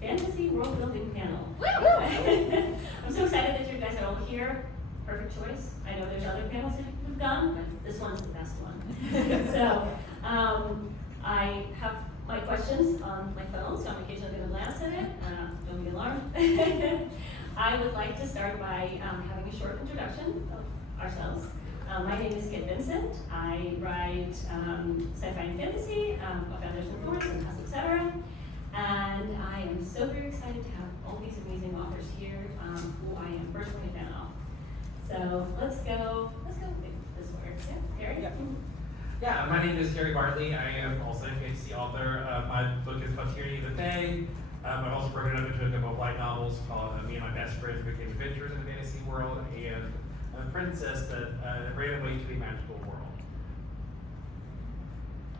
Fantasy World Building panel. I'm so excited that you guys are all here. Perfect choice. I know there's other panels that we've done, but this one's the best one. So I have my questions on my phone, so I'm occasionally going to glance at it. Don't be alarmed. I would like to start by having a short introduction of ourselves. My name is Vincent. I write sci-fi and fantasy, Lavender Con and etc. And I am so very excited to have all these amazing authors here who I am personally a fan of. So let's go with this word. Yeah, Terry? Yep. Yeah, my name is Terry Bartley. I am also a fantasy author. My book is called Tyranny of the Fae. I've also broken it up into a couple of light novels called Me and My Best Friends Became Adventurers in the Fantasy World and A Princess That Ran Away to a Magical World.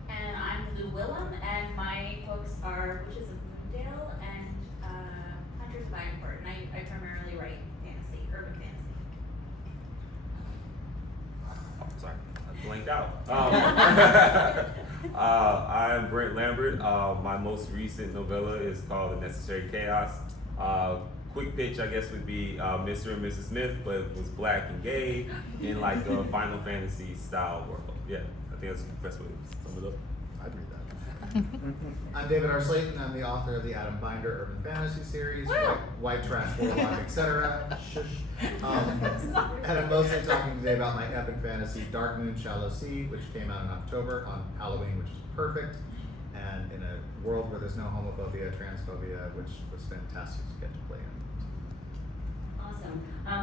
And I'm Lou Willem, and my books are Witches of Moondale and Hunters of Ironford, and I primarily write fantasy, urban fantasy. Sorry, I blanked out. I'm Brent Lambert. My most recent novella is called The Necessary Chaos. Quick pitch, I guess, would be Mr. and Mrs. Smith, but it was black and gay in like a Final Fantasy style world. Yeah, I think that's the best way to sum it up. I'd read that. I'm David R. Slayton. I'm the author of the Adam Binder Urban Fantasy series, White Trash, Warlock, etc. Shush. And I'm mostly talking today about my epic fantasy, Dark Moon, Shallow Sea, which came out in October on Halloween, which is perfect, and in a world where there's no homophobia, transphobia, which was fantastic to get to play in. Awesome.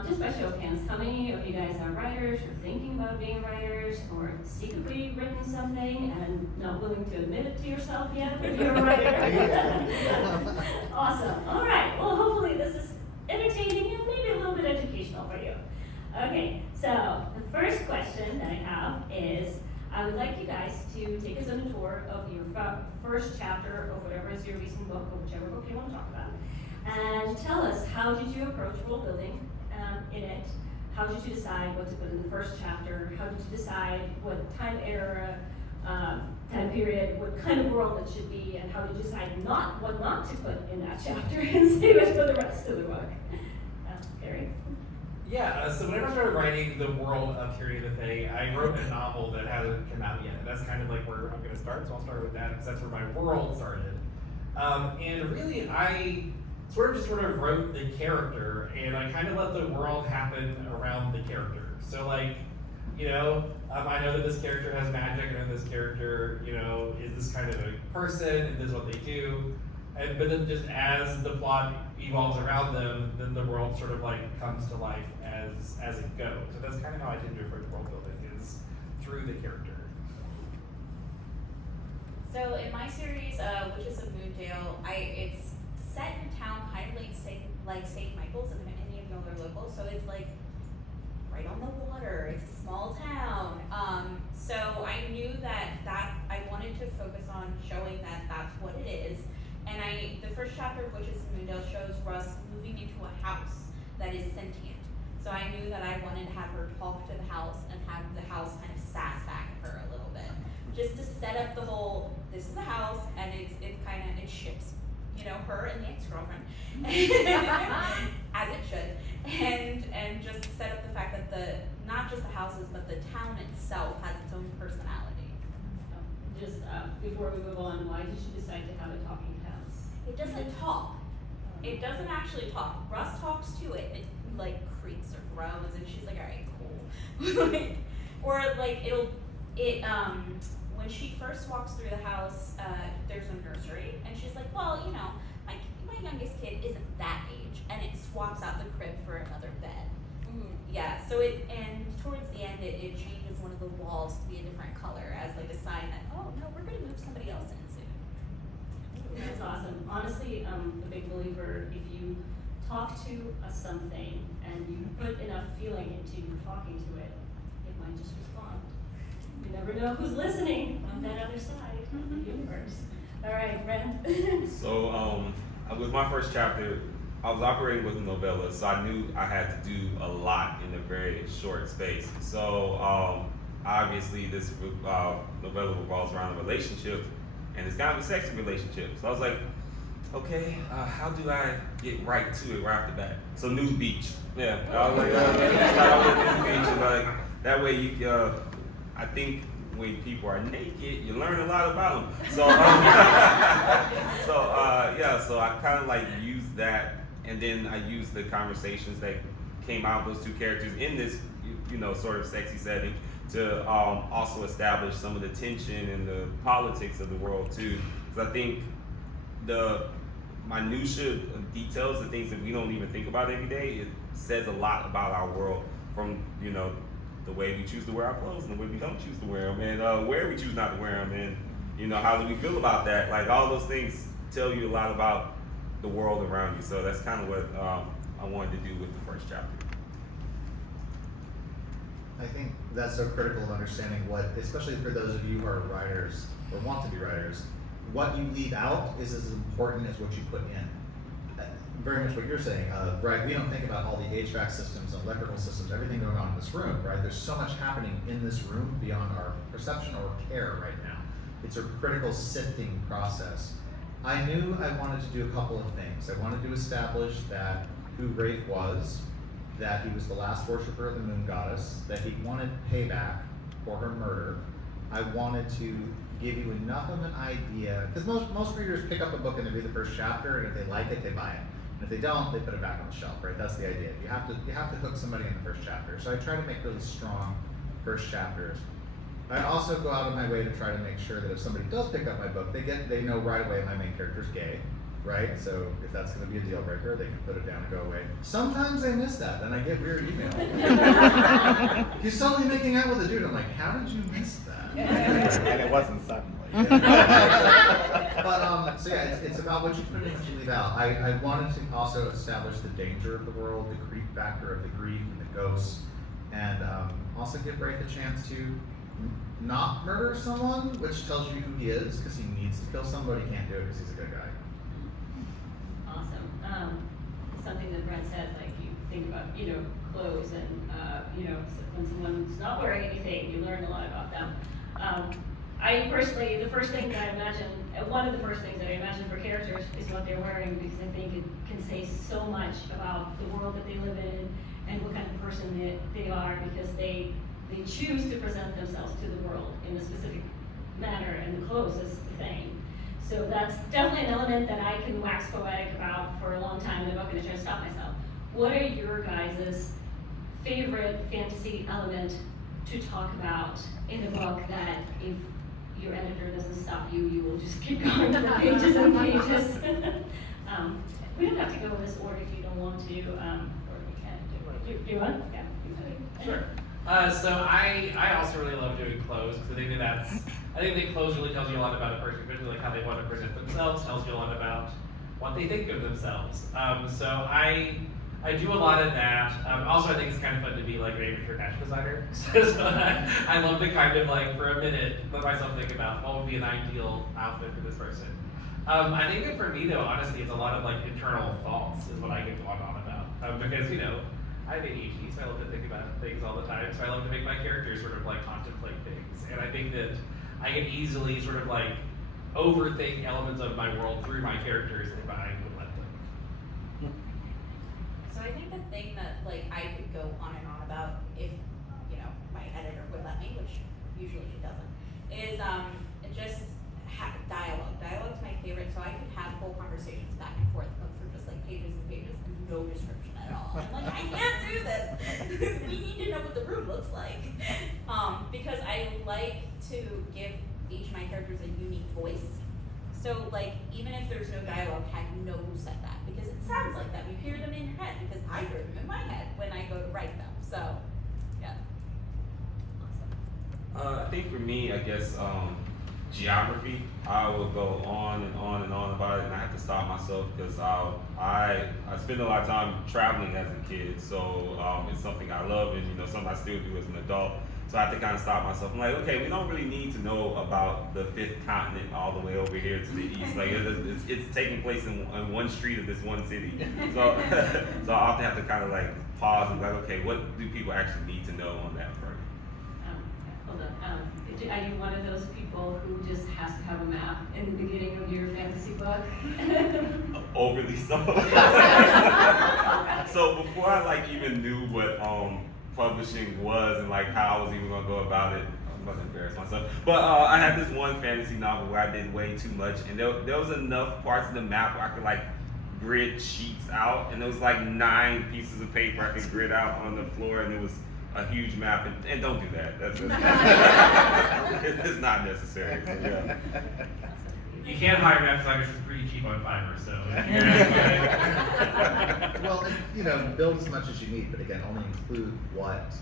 Just by show of hands, how many of you guys are writers or thinking about being writers or secretly written something and not willing to admit it to yourself yet that you're a writer? Awesome. All right. Well, hopefully this is entertaining and maybe a little bit educational for you. Okay, so the first question that I have is, I would like you guys to take us on a tour of your first chapter of whatever is your recent book or whichever book you want to talk about. And tell us, how did you approach world building in it? How did you decide what to put in the first chapter? How did you decide what time era, time period, what kind of world it should be, and how did you decide what not to put in that chapter and save it for the rest of the book? Gary? Yeah, so whenever I started writing the world of Tyranny of the Fae, I wrote a novel that hasn't come out yet. And that's kind of like where I'm going to start, so I'll start with that because that's where my world started. And really, I sort of wrote the character, and I kind of let the world happen around the character. So like, I know that this character has magic, I know this character, is this kind of a person, and this is what they do. But then just as the plot evolves around them, then the world sort of like comes to life as it goes. So that's kind of how I tend to approach world building, is through the character. So in my series, Witches of Moondale, it's set in a town kind of like St. Michael's, if any of y'all are local. So it's like right on the water. It's a small town. So I knew that I wanted to focus on showing that that's what it is. And the first chapter of Witches of Moondale shows Russ moving into a house that is sentient. So I knew that I wanted to have her talk to the house and have the house kind of sass back at her a little bit, just to set up the whole. This is the house, and it ships, her and the ex-girlfriend, as it should, and just set up the fact that not just the houses, but the town itself has its own personality. Just before we move on, why did you decide to have a talking house? It doesn't talk. It doesn't actually talk. Russ talks to it. It like creaks or groans, and she's like, "All right, cool." When she first walks through the house, there's a nursery, and she's like, "Well, my youngest kid isn't that age," and it swaps out the crib for another bed. Yeah. So and towards the end, it changes one of the walls to be a different color as like a sign that, oh no, we're gonna move somebody else in soon. That's awesome. Honestly, I'm a big believer if you talk to something and you put enough feeling into your talking to it, it might just respond. You never know who's listening on that other side of the universe. All right, Brent. So, with my first chapter, I was operating with a novella, so I knew I had to do a lot in a very short space. So, obviously, this novella revolves around a relationship, and it's kind of a sexy relationship. So I was like, okay, how do I get right to it right off the bat? So nude beach. Yeah. I was like, let's start with nude beach. And like, that way you, I think when people are naked, you learn a lot about them. So, so I kind of like used that, and then I used the conversations that came out of those two characters in this, sort of sexy setting to also establish some of the tension and the politics of the world too. Because I think the minutia of details, the things that we don't even think about every day, it says a lot about our world, from the way we choose to wear our clothes and the way we don't choose to wear them, and where we choose not to wear them, and how do we feel about that. Like, all those things tell you a lot about the world around you. So that's kind of what I wanted to do with the first chapter. I think that's so critical of understanding what, especially for those of you who are writers or want to be writers, what you leave out is as important as what you put in. Very much what you're saying, right? We don't think about all the HVAC systems and electrical systems, everything going on in this room, right? There's so much happening in this room beyond our perception or care right now. It's a critical sifting process. I knew I wanted to do a couple of things. I wanted to establish that who Rafe was, that he was the last worshiper of the moon goddess, that he wanted payback for her murder. I wanted to give you enough of an idea, because most readers pick up a book and they read the first chapter, and if they like it, they buy it. And if they don't, they put it back on the shelf, right? That's the idea. You have to hook somebody in the first chapter. So I try to make really strong first chapters. I also go out of my way to try to make sure that if somebody does pick up my book, they know right away my main character's gay, right? So if that's going to be a deal breaker, they can put it down and go away. Sometimes I miss that, then I get weird emails. He's suddenly making out with a dude. I'm like, how did you miss that? And it wasn't suddenly. But so yeah, it's about what you put in and what you leave out. I wanted to also establish the danger of the world, the creep factor of the grief and the ghosts, and also give Rafe a chance to not murder someone, which tells you who he is, because he needs to kill somebody. He can't do it because he's a good guy. Awesome. Something that Brent said, like, you think about, clothes and, when someone's not wearing anything, you learn a lot about them. I personally, the first thing that I imagine, one of the first things that I imagine for characters is what they're wearing, because I think it can say so much about the world that they live in and what kind of person they are, because they choose to present themselves to the world in a specific manner, and the clothes is the thing. So that's definitely an element that I can wax poetic about for a long time, and I'm not going to try to stop myself. What are your guys' favorite fantasy element to talk about in the book that if your editor doesn't stop you, you will just keep going for pages and pages? We don't have to go in this order if you don't want to, or we can. Do you want? Yeah. Sure. So I also really love doing clothes, because I think that clothes really tells you a lot about a person, especially like how they want to present themselves, tells you a lot about what they think of themselves. So I do a lot of that. Also, I think it's kind of fun to be like an amateur fashion designer. So I love to kind of like, for a minute, let myself think about what would be an ideal outfit for this person. I think that for me though, honestly, it's a lot of like internal thoughts is what I get going on about. Because, I have ADHD, so I love to think about things all the time. So I love to make my characters sort of like contemplate things. And I think that I can easily sort of like overthink elements of my world through my characters if I would let them. So I think the thing that like I could go on and on about, if my editor would let me, which usually she doesn't, is just dialogue. Dialogue's my favorite, so I could have whole conversations back and forth for just like pages and pages and no description at all. I'm like, I can't do this. We need to know what the room looks like. Because I like to give each of my characters a unique voice. So like, even if there's no dialogue, how do you know who said that? Because it sounds like that. You hear them in your head, because I hear them in my head when I go to write them. So, yeah. Awesome. I think for me, I guess geography. I will go on and on and on about it, and I have to stop myself because I spend a lot of time traveling as a kid, so it's something I love, and something I still do as an adult. So I have to kind of stop myself. I'm like, okay, we don't really need to know about the fifth continent all the way over here to the east. Like it's taking place in one street of this one city. So so I often have to kind of like pause and be like, okay, what do people actually need to know on that front? hold on. Are you one of those people who just has to have a map in the beginning of your fantasy book? Overly so. So before I like even knew what publishing was and like how I was even gonna go about it, I'm about to embarrass myself. But I had this one fantasy novel where I did way too much, and there was enough parts of the map where I could like grid sheets out, and there was like 9 pieces of paper I could grid out on the floor, and it was a huge map. And don't do that. That's it's not necessary. So, yeah. You can hire map designers for pretty cheap on Fiverr, so. Well, you know, build as much as you need, but again, only include what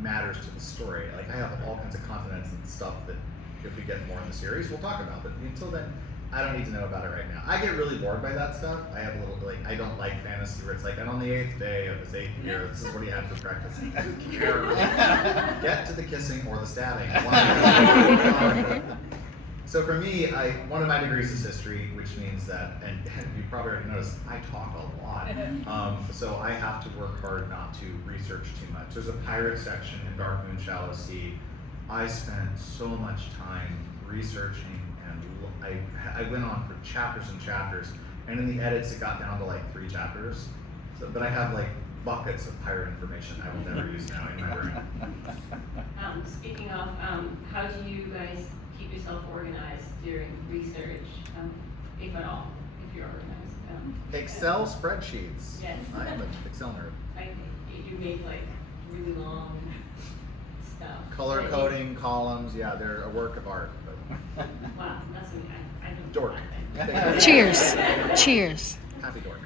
matters to the story. Like I have all kinds of continents and stuff that if we get more in the series, we'll talk about. But until then, I don't need to know about it right now. I get really bored by that stuff. I have a little like I don't like fantasy where it's like, and on the 8th day of his 8th year, this is what he had for breakfast. Who cares? Get to the kissing or the stabbing. So for me, one of my degrees is history, which means that, and you probably already noticed, I talk a lot. So I have to work hard not to research too much. There's a pirate section in Dark Moon, Shallow Sea. I spent so much time researching, and I went on for chapters and chapters, and in the edits it got down to like 3 chapters. So, but I have like buckets of pirate information I will never use now in my brain. Speaking of, how do you guys keep yourself organized during research, if at all, if you're organized? Excel spreadsheets. Yes. I am an Excel nerd. You make like really long stuff. Color that coding, columns, yeah, they're a work of art. Wow, that's what I don't. Dork. Cheers. Cheers. Happy dork.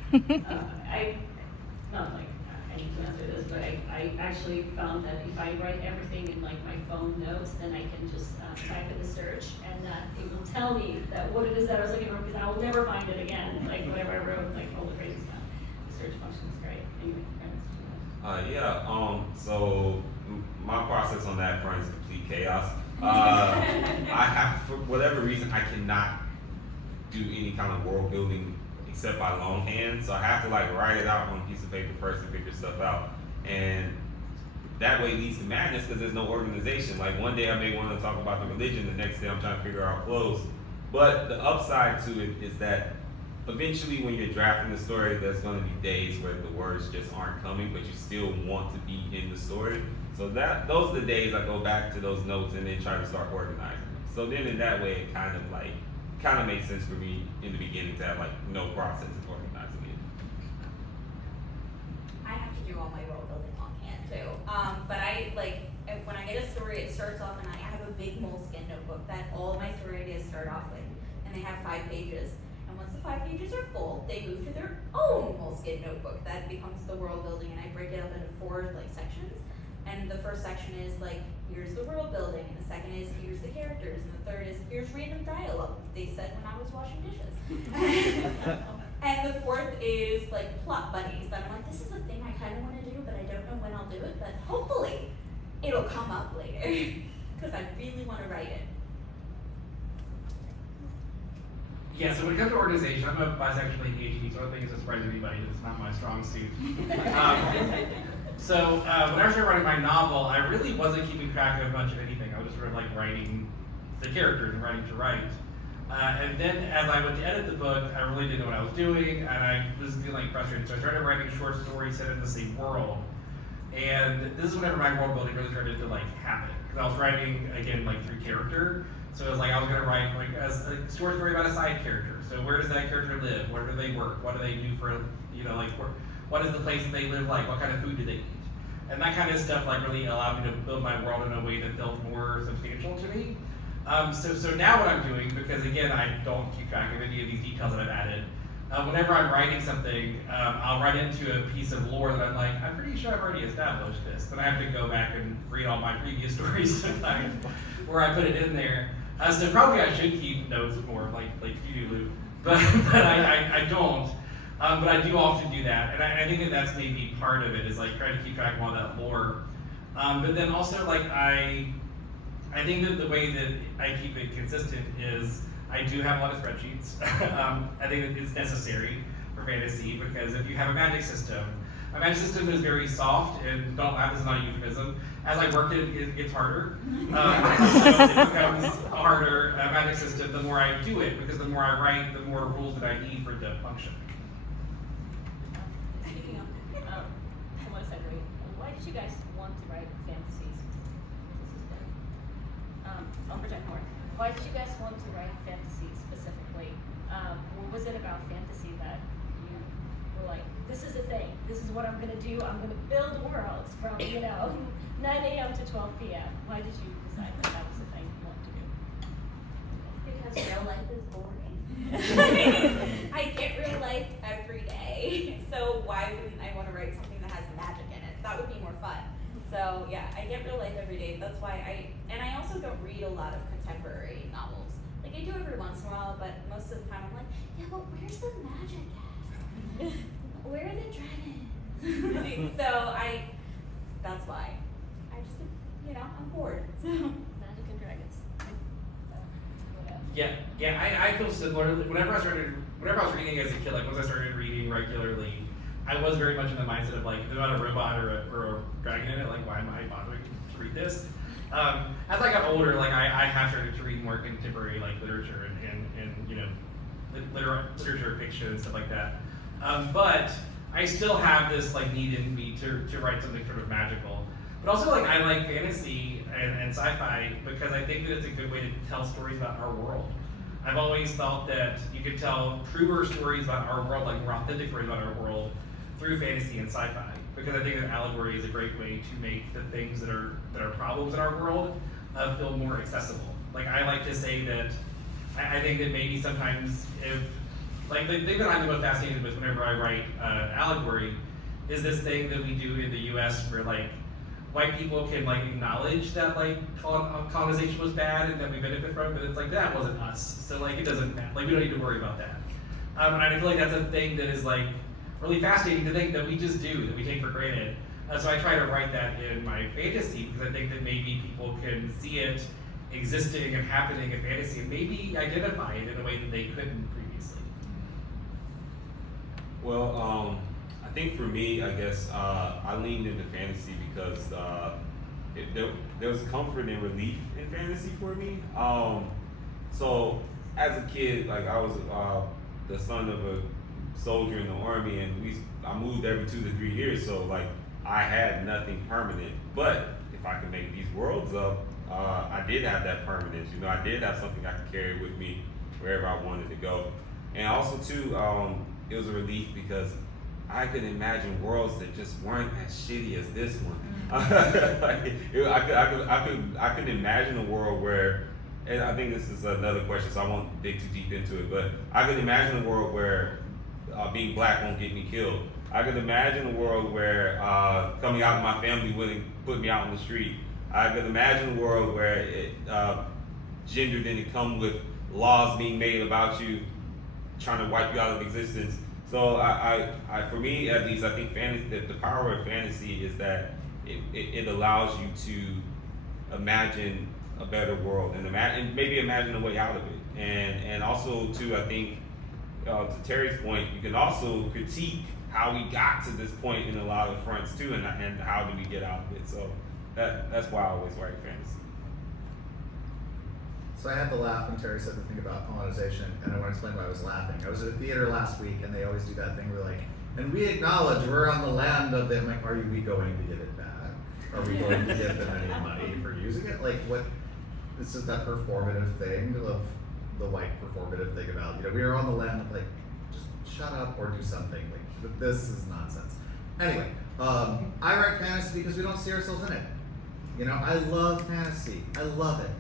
Not like I need to answer this, but I actually found that if I write everything in like my phone notes, then I can just type in the search, and it will tell me that what it is that I was looking for, because I will never find it again. Like whatever I wrote, like all the crazy stuff. The search function is great. Anyway, So my process on that front is complete chaos. I have, for whatever reason, I cannot do any kind of world building except by longhand. So I have to like write it out on a piece of paper first and figure stuff out. And that way leads to madness because there's no organization. Like one day I may want to talk about the religion, the next day I'm trying to figure out clothes. But the upside to it is that eventually when you're drafting the story, there's going to be days where the words just aren't coming, but you still want to be in the story. So those are the days I go back to those notes and then try to start organizing them. So then in that way, it kind of makes sense for me in the beginning to have like no process of organizing it. I have to do all my world building longhand too. But when I get a story, it starts off, and I have a big moleskin notebook that all of my story ideas start off with, and they have 5 pages. And once the 5 pages are full, they move to their own moleskin notebook that becomes the world building, and I break it up into 4 like sections. And the first section is like, here's the world building, and the second is here's the characters, and the third is here's random dialogue they said when I was washing dishes. And the fourth is like plot bunnies that I'm like, this is a thing I kind of want to do, but I don't know when I'll do it, but hopefully it'll come up later because I really want to write it. Yeah, so when it comes to organization, I'm a bisexual ADHD, so I don't think it's a surprise to anybody. It's not my strong suit. So when I started writing my novel, I really wasn't keeping track of a bunch of anything. I was just sort of like writing the characters and writing to write. And then as I went to edit the book, I really didn't know what I was doing, and I was feeling frustrated. So I started writing short stories set in the same world. And this is whenever my world building really started to like happen. Because I was writing, again, like through character. So it was like I was gonna write like a short story about a side character. So where does that character live? Where do they work? What do they do for, like what is the place that they live like? What kind of food do they eat? And that kind of stuff like really allowed me to build my world in a way that felt more substantial to me. So now what I'm doing, because again, I don't keep track of any of these details that I've added, whenever I'm writing something, I'll write into a piece of lore that I'm like, I'm pretty sure I've already established this. Then I have to go back and read all my previous stories to find where I put it in there. So probably I should keep notes more like you do, Luke. But I don't. But I do often do that, and I think that that's maybe part of it, is like trying to keep track of all that lore. But then also like I think that the way that I keep it consistent is I do have a lot of spreadsheets. I think that it's necessary for fantasy, because if you have a magic system, My magic system is very soft, and don't laugh, this is not a euphemism. As I work it gets harder. So it becomes a harder magic system the more I do it, because the more I write, the more rules that I need for it to function. Speaking of, someone said, why did you guys want to write fantasies? This is good. I'll project more. Why did you guys want to write fantasy specifically? What was it about fantasy that you were like, this is a thing, this is what I'm gonna do, I'm gonna build worlds from, 9 a.m. to 12 p.m. Why did you decide that that was the thing you wanted to do? Because real life is boring. I get real life every day, so why wouldn't I want to write something that has magic in it? That would be more fun. So yeah, I get real life every day. That's why I also don't read a lot of contemporary novels. Like I do every once in a while, but most of the time I'm like, yeah, but where's the magic at? Where are the dragons? So that's why. I just, I'm bored. So. Magic and dragons. What else? Yeah, I feel similar. Whenever I was reading as a kid, like once I started reading regularly, I was very much in the mindset of like, there's not a robot or a dragon in it, like why am I bothering to read this? As I got older, like I have started to read more contemporary like literature and literature, fiction and stuff like that. But I still have this like need in me to write something sort of magical. But also like I like fantasy and sci-fi because I think that it's a good way to tell stories about our world. I've always thought that you could tell truer stories about our world, like more authentic stories about our world, through fantasy and sci-fi. Because I think that allegory is a great way to make the things that are problems in our world feel more accessible. Like I like to say that I think that maybe sometimes if like the thing that I'm the most fascinated with whenever I write allegory is this thing that we do in the U.S. where like white people can like acknowledge that like colonization was bad and that we benefit from it, but it's like that wasn't us, so like it doesn't matter. Like we don't need to worry about that. And I feel like that's a thing that is like really fascinating to think that we just do, that we take for granted. So I try to write that in my fantasy because I think that maybe people can see it existing and happening in fantasy and maybe identify it in a way that they couldn't previously. Well, I think for me, I guess I leaned into fantasy because there was comfort and relief in fantasy for me. So as a kid, like I was the son of a soldier in the army, and I moved every 2 to 3 years, so like I had nothing permanent. But if I could make these worlds up, I did have that permanence. I did have something I could carry with me wherever I wanted to go. And also too, it was a relief because I could imagine worlds that just weren't as shitty as this one. I could imagine a world where, and I think this is another question, so I won't dig too deep into it, but I could imagine a world where being black won't get me killed. I could imagine a world where coming out of my family wouldn't put me out on the street. I could imagine a world where gender didn't come with laws being made about you, trying to wipe you out of existence. So for me at least, I think the power of fantasy is that it allows you to imagine a better world and maybe imagine a way out of it. And also too, I think to Terry's point, you can also critique how we got to this point in a lot of fronts too, and how do we get out of it. So that's why I always write fantasy. So I had to laugh when Terry said the thing about colonization, and I want to explain why I was laughing. I was at a theater last week, and they always do that thing where like, and we acknowledge we're on the land of them. Like, are we going to give it back? Are we going to give them any money for using it? Like, what? This is that performative thing of the white performative thing about, we are on the land of like, just shut up or do something. Like, this is nonsense. Anyway, I write fantasy because we don't see ourselves in it. I love fantasy. I love it.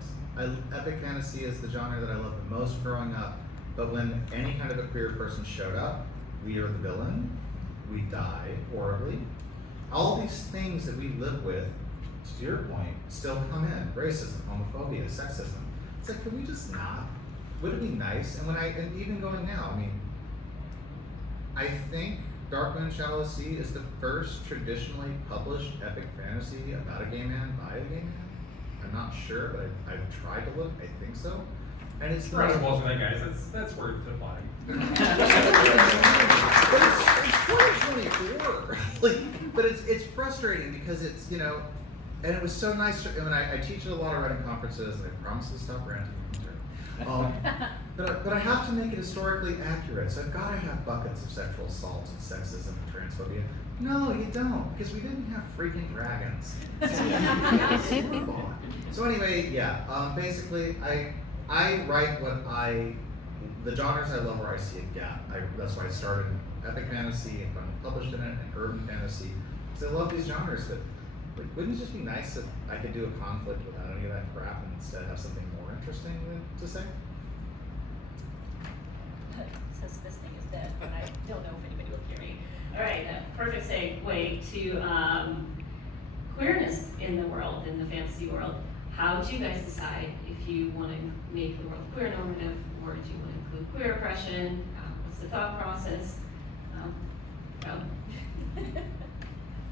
Epic fantasy is the genre that I loved the most growing up, but when any kind of a queer person showed up, we are the villain, we die horribly. All these things that we live with, to your point, still come in. Racism, homophobia, sexism. It's like, can we just not? Would it be nice? And even going now, I think Dark Moon Shallow Sea is the first traditionally published epic fantasy about a gay man by a gay man. I'm not sure, but I've tried to look. I think so. And it's for that, guys. That's worth applying. But it's 2024. Like, frustrating because it's, and it was so nice. When I teach at a lot of writing conferences, and I promise to stop ranting. But I have to make it historically accurate, so I've got to have buckets of sexual assault and sexism and transphobia. No, you don't, because we didn't have freaking dragons. So move on. So anyway, yeah. Basically, I write the genres I love where I see a gap. That's why I started epic fantasy and finally published in it, and urban fantasy, because I love these genres. But wouldn't it just be nice if I could do a conflict without any of that crap and instead have something more interesting to say? Since this thing is dead, and I don't know if anybody will hear me. All right, perfect segue to queerness in the world, in the fantasy world. How do you guys decide if you want to make the world queer normative, or do you want to include queer oppression? What's the thought process?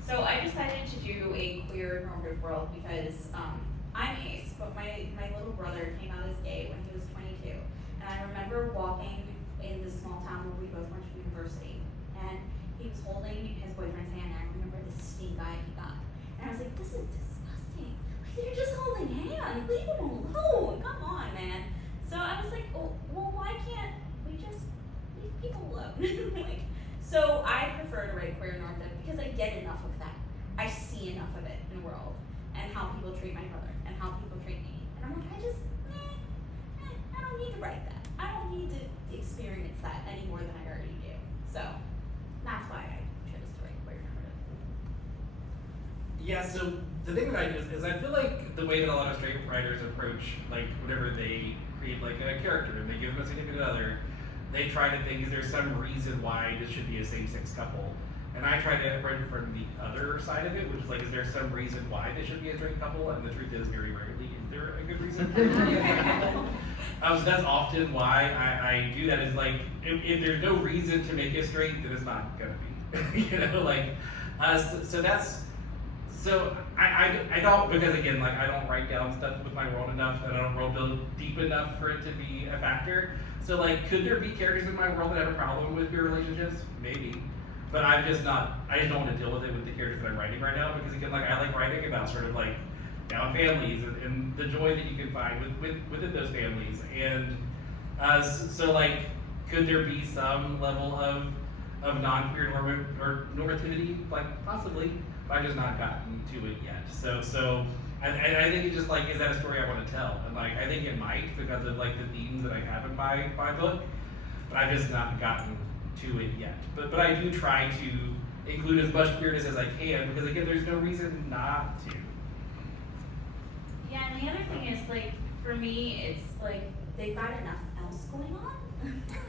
So I decided to do a queer normative world because I'm ace, but my little brother came out as gay when he was 22. And I remember walking in this small town where we both went to university, and he was holding his boyfriend's hand, and I remember the stink eye he got. And I was like, this is disgusting. Like, they're just holding hands. Leave them alone. Come on, man. So I was like, oh, well, why can't we just leave people alone? So I prefer to write queer normative because I get enough of that. I see enough of it in the world, and how people treat my brother, and how people treat me. And I'm like, I don't need to write that. I don't need to experience that any more than I already do. So that's why I chose to write queer narrative. Yeah, so the thing that I do is I feel like the way that a lot of straight writers approach, like, whenever they create like a character and they give them a significant other, they try to think, is there some reason why this should be a same-sex couple? And I try to approach it from the other side of it, which is like, is there some reason why this should be a straight couple? And the truth is, very rarely is there a good reason for it to be a straight couple. So that's often why I do that, is like, if there's no reason to make it straight, then it's not gonna be. So I don't, because again, like, I don't write down stuff with my world enough, and I don't world build deep enough for it to be a factor. So like, could there be characters in my world that have a problem with queer relationships? Maybe. But I just don't want to deal with it with the characters that I'm writing right now, because again, like, I like writing about sort of like down families and the joy that you can find within those families. And so like, could there be some level of non-queer normativity? Like, possibly, but I've just not gotten to it yet. So I think it's just like, is that a story I want to tell? And like, I think it might, because of like the themes that I have in my book, but I've just not gotten to it yet. But I do try to include as much queerness as I can, because again, there's no reason not to. Yeah, and the other thing is, like, for me, it's like they've got enough else going on.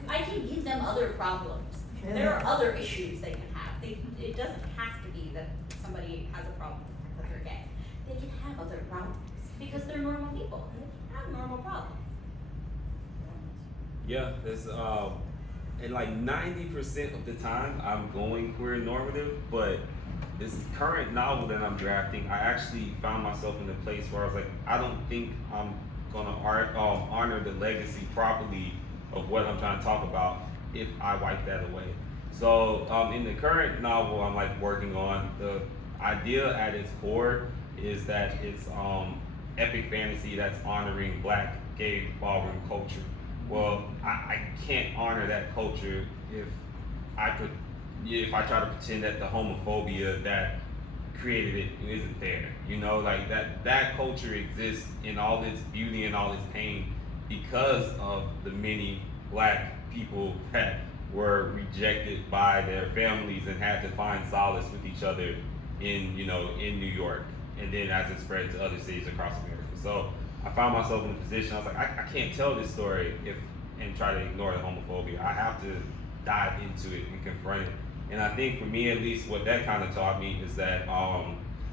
I can give them other problems. There are other issues they can have. It doesn't have to be that somebody has a problem with the fact that they're gay. They can have other problems because they're normal people and they can have normal problems. Yeah, there's and like 90% of the time I'm going queer normative, but this current novel that I'm drafting, I actually found myself in a place where I was like, I don't think I'm gonna honor the legacy properly of what I'm trying to talk about if I wipe that away. So in the current novel I'm like working on, the idea at its core is that it's epic fantasy that's honoring Black gay ballroom culture. Well, I can't honor that culture if I try to pretend that the homophobia that created it isn't there. You know, like that culture exists in all its beauty and all its pain because of the many Black people that were rejected by their families and had to find solace with each other in New York, and then as it spread to other cities across America. So I found myself in a position, I was like, I can't tell this story and try to ignore the homophobia. I have to dive into it and confront it. And I think for me, at least, what that kind of taught me is that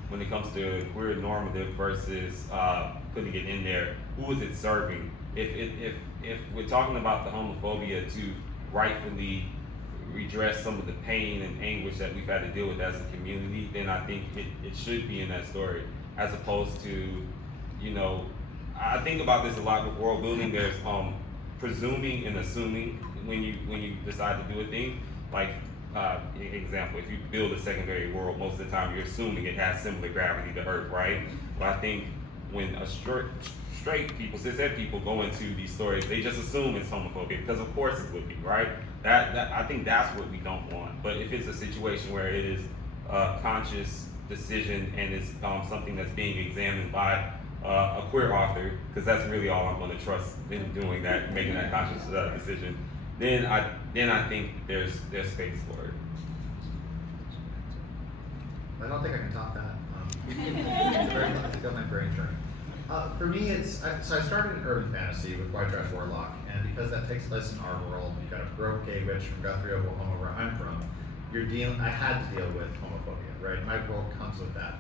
when it comes to queer normative versus putting it in there, who is it serving? If we're talking about the homophobia to rightfully redress some of the pain and anguish that we've had to deal with as a community, then I think it should be in that story, as opposed to, I think about this a lot with world building. There's presuming and assuming when you decide to do a thing. Like example, if you build a secondary world, most of the time you're assuming it has similar gravity to Earth, right? But I think when a straight people, cishet people go into these stories, they just assume it's homophobic, because of course it would be, right? That I think that's what we don't want. But if it's a situation where it is a conscious decision and it's something that's being examined by a queer author, because that's really all I'm going to trust in doing that, making that conscious decision, then I think there's space for it. I don't think I can top that. It's a very, it's got my brain turning. For me, so I started in urban fantasy with White Trash Warlock, and because that takes place in our world, you got a broke gay witch from Guthrie, Oklahoma, where I'm from. I had to deal with homophobia, right? My world comes with that.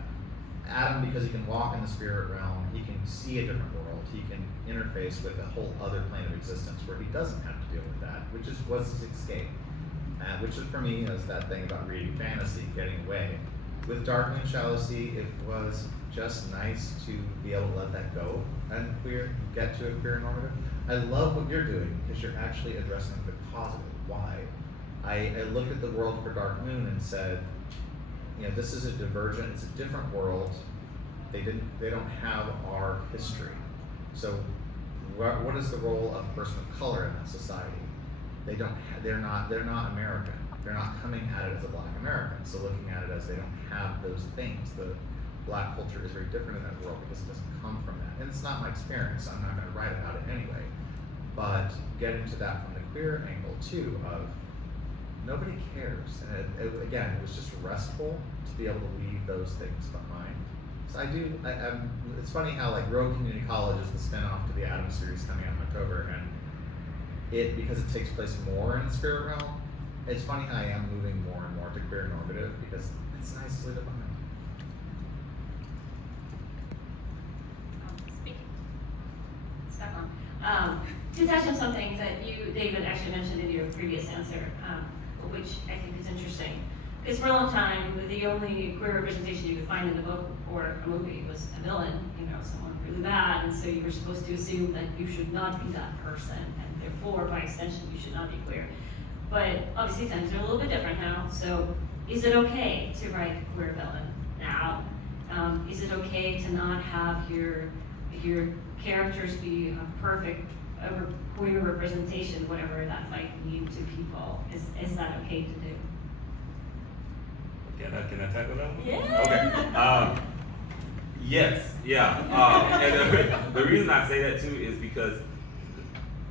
Adam, because he can walk in the spirit realm, he can see a different world. He can interface with a whole other plane of existence where he doesn't have to deal with that, which was his escape. Which is for me is that thing about reading fantasy, getting away. With Dark Moon Shallow Sea, it was just nice to be able to let that go and get to a queer normative. I love what you're doing because you're actually addressing the cause of it. Why? I looked at the world for Dark Moon and said, this is a divergent, it's a different world. They don't have our history. So what is the role of a person of color in that society? They're not American. They're not coming at it as a Black American. So looking at it as they don't have those things. The Black culture is very different in that world because it doesn't come from that. And it's not my experience. I'm not going to write about it anyway. But getting to that from the queer angle too of nobody cares. And again, it was just restful to be able to leave those things behind. So it's funny how like Rogue Community College is the spin-off to the Adam series coming out in October, and because it takes place more in the spirit realm, it's funny how I am moving more and more to queer normative because it's nice to leave it behind. To touch on something that you, David, actually mentioned in your previous answer, which I think is interesting. Because for a long time, the only queer representation you could find in a book or a movie was a villain, someone really bad, and so you were supposed to assume that you should not be that person, and therefore, by extension, you should not be queer. But obviously times are a little bit different now, so is it okay to write a queer villain now? Is it okay to not have your characters be a perfect queer representation, whatever that might mean to people? Is that okay to do? Can I tackle that one? Yeah. Okay. Yes. Yeah. And the reason I say that too is because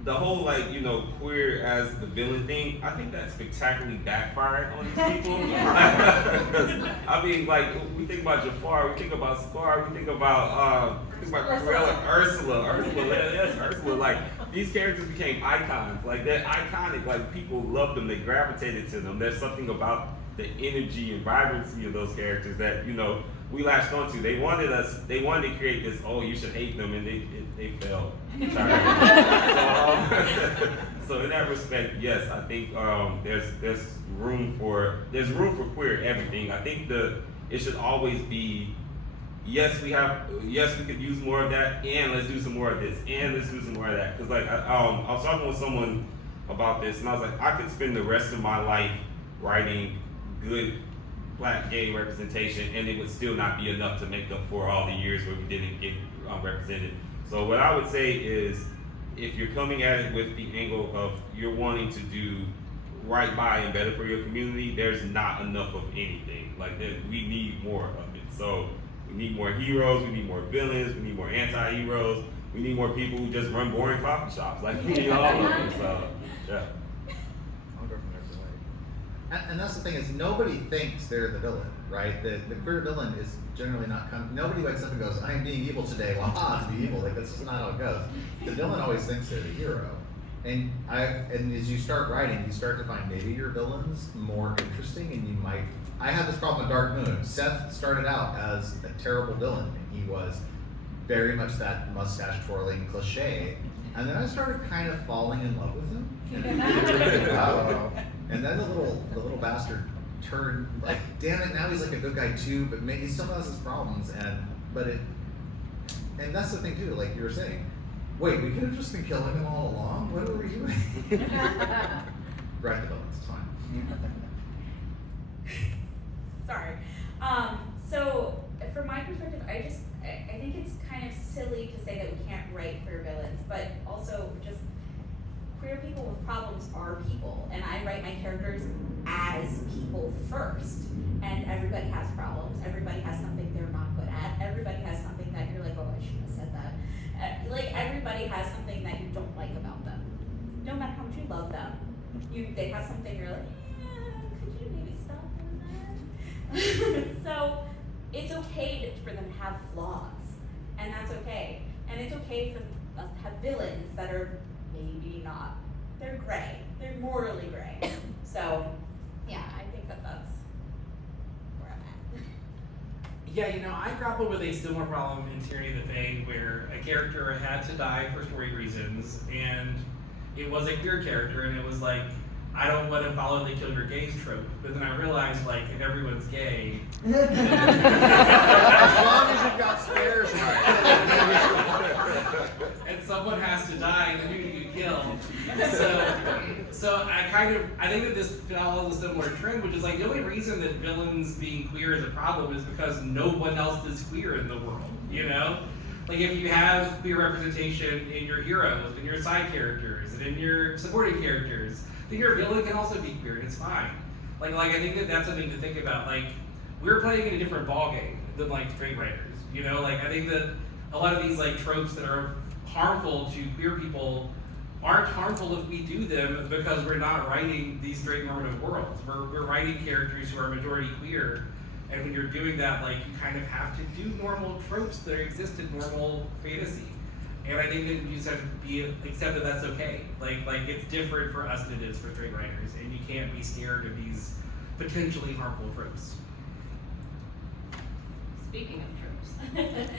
the whole queer as the villain thing, I think that spectacularly backfired on these people. We think about Jafar, we think about Scar, we think about Cruella, Ursula. These characters became icons. They're iconic. People loved them. They gravitated to them. There's something about the energy and vibrancy of those characters that we latched onto. They wanted to create this. Oh, you should hate them, and they failed. So in that respect, yes, I think there's room for queer everything. I think it should always be. Yes, we could use more of that, and let's do some more of this, and let's do some more of that. Because I was talking with someone about this, and I was like, I could spend the rest of my life writing good Black gay representation, and it would still not be enough to make up for all the years where we didn't get represented. So what I would say is, if you're coming at it with the angle of you're wanting to do right by and better for your community, there's not enough of anything. We need more of it. So we need more heroes, we need more villains, we need more anti-heroes, we need more people who just run boring coffee shops. We need all of them. So, yeah. I'll go from there for later. And that's the thing is, nobody thinks they're the villain, right? The queer villain is generally not nobody wakes up and goes, I am being evil today. Well, to be evil. That's just not how it goes. The villain always thinks they're the hero. And as you start writing, you start to find maybe your villain's more interesting, and I had this problem with Dark Moon. Seth started out as a terrible villain, and he was very much that mustache twirling cliche. And then I started kind of falling in love with him. And then the little bastard turned damn it, now he's a good guy too, but maybe he still has his problems, and that's the thing too, you were saying, wait, we could have just been killing him all along? What were we doing? Write the villains, it's fine. silly to say that we can't write queer villains, but also just queer people with problems are people, and I write my characters as people first. And everybody has problems. Everybody has something they're not good at. Everybody has something that you're like, oh, I shouldn't have said that. Like everybody has something that you don't like about them. No matter how much you love them, they have something you're like, could you maybe stop doing that? So it's okay for them to have flaws, and that's okay. And it's okay for us to have villains that are maybe not. They're gray. They're morally gray. So yeah, I think that that's where I'm at. Yeah, you know, I grappled with a similar problem in Tyranny of the Fae, where a character had to die for story reasons, and it was a queer character, and it was like, I don't want to follow the kill your gays trope. But then I realized, like, if everyone's gay, As long as you've got spares, and someone has to die, and then who do you kill? So I think that this follows a similar trend, which is like the only reason that villains being queer is a problem is because no one else is queer in the world, you know? Like if you have queer representation in your heroes, in your side characters, and in your supporting characters, then your villain can also be queer, and it's fine. Like I think that that's something to think about. Like we're playing in a different ballgame than like straight writers, you know? Like I think that a lot of these like tropes that are harmful to queer people aren't harmful if we do them because we're not writing these straight normative worlds. We're writing characters who are majority queer, and when you're doing that, like you kind of have to do normal tropes that exist in normal fantasy. And I think that you just have to accept that that's okay. Like it's different for us than it is for straight writers, and you can't be scared of these potentially harmful tropes. Speaking of tropes,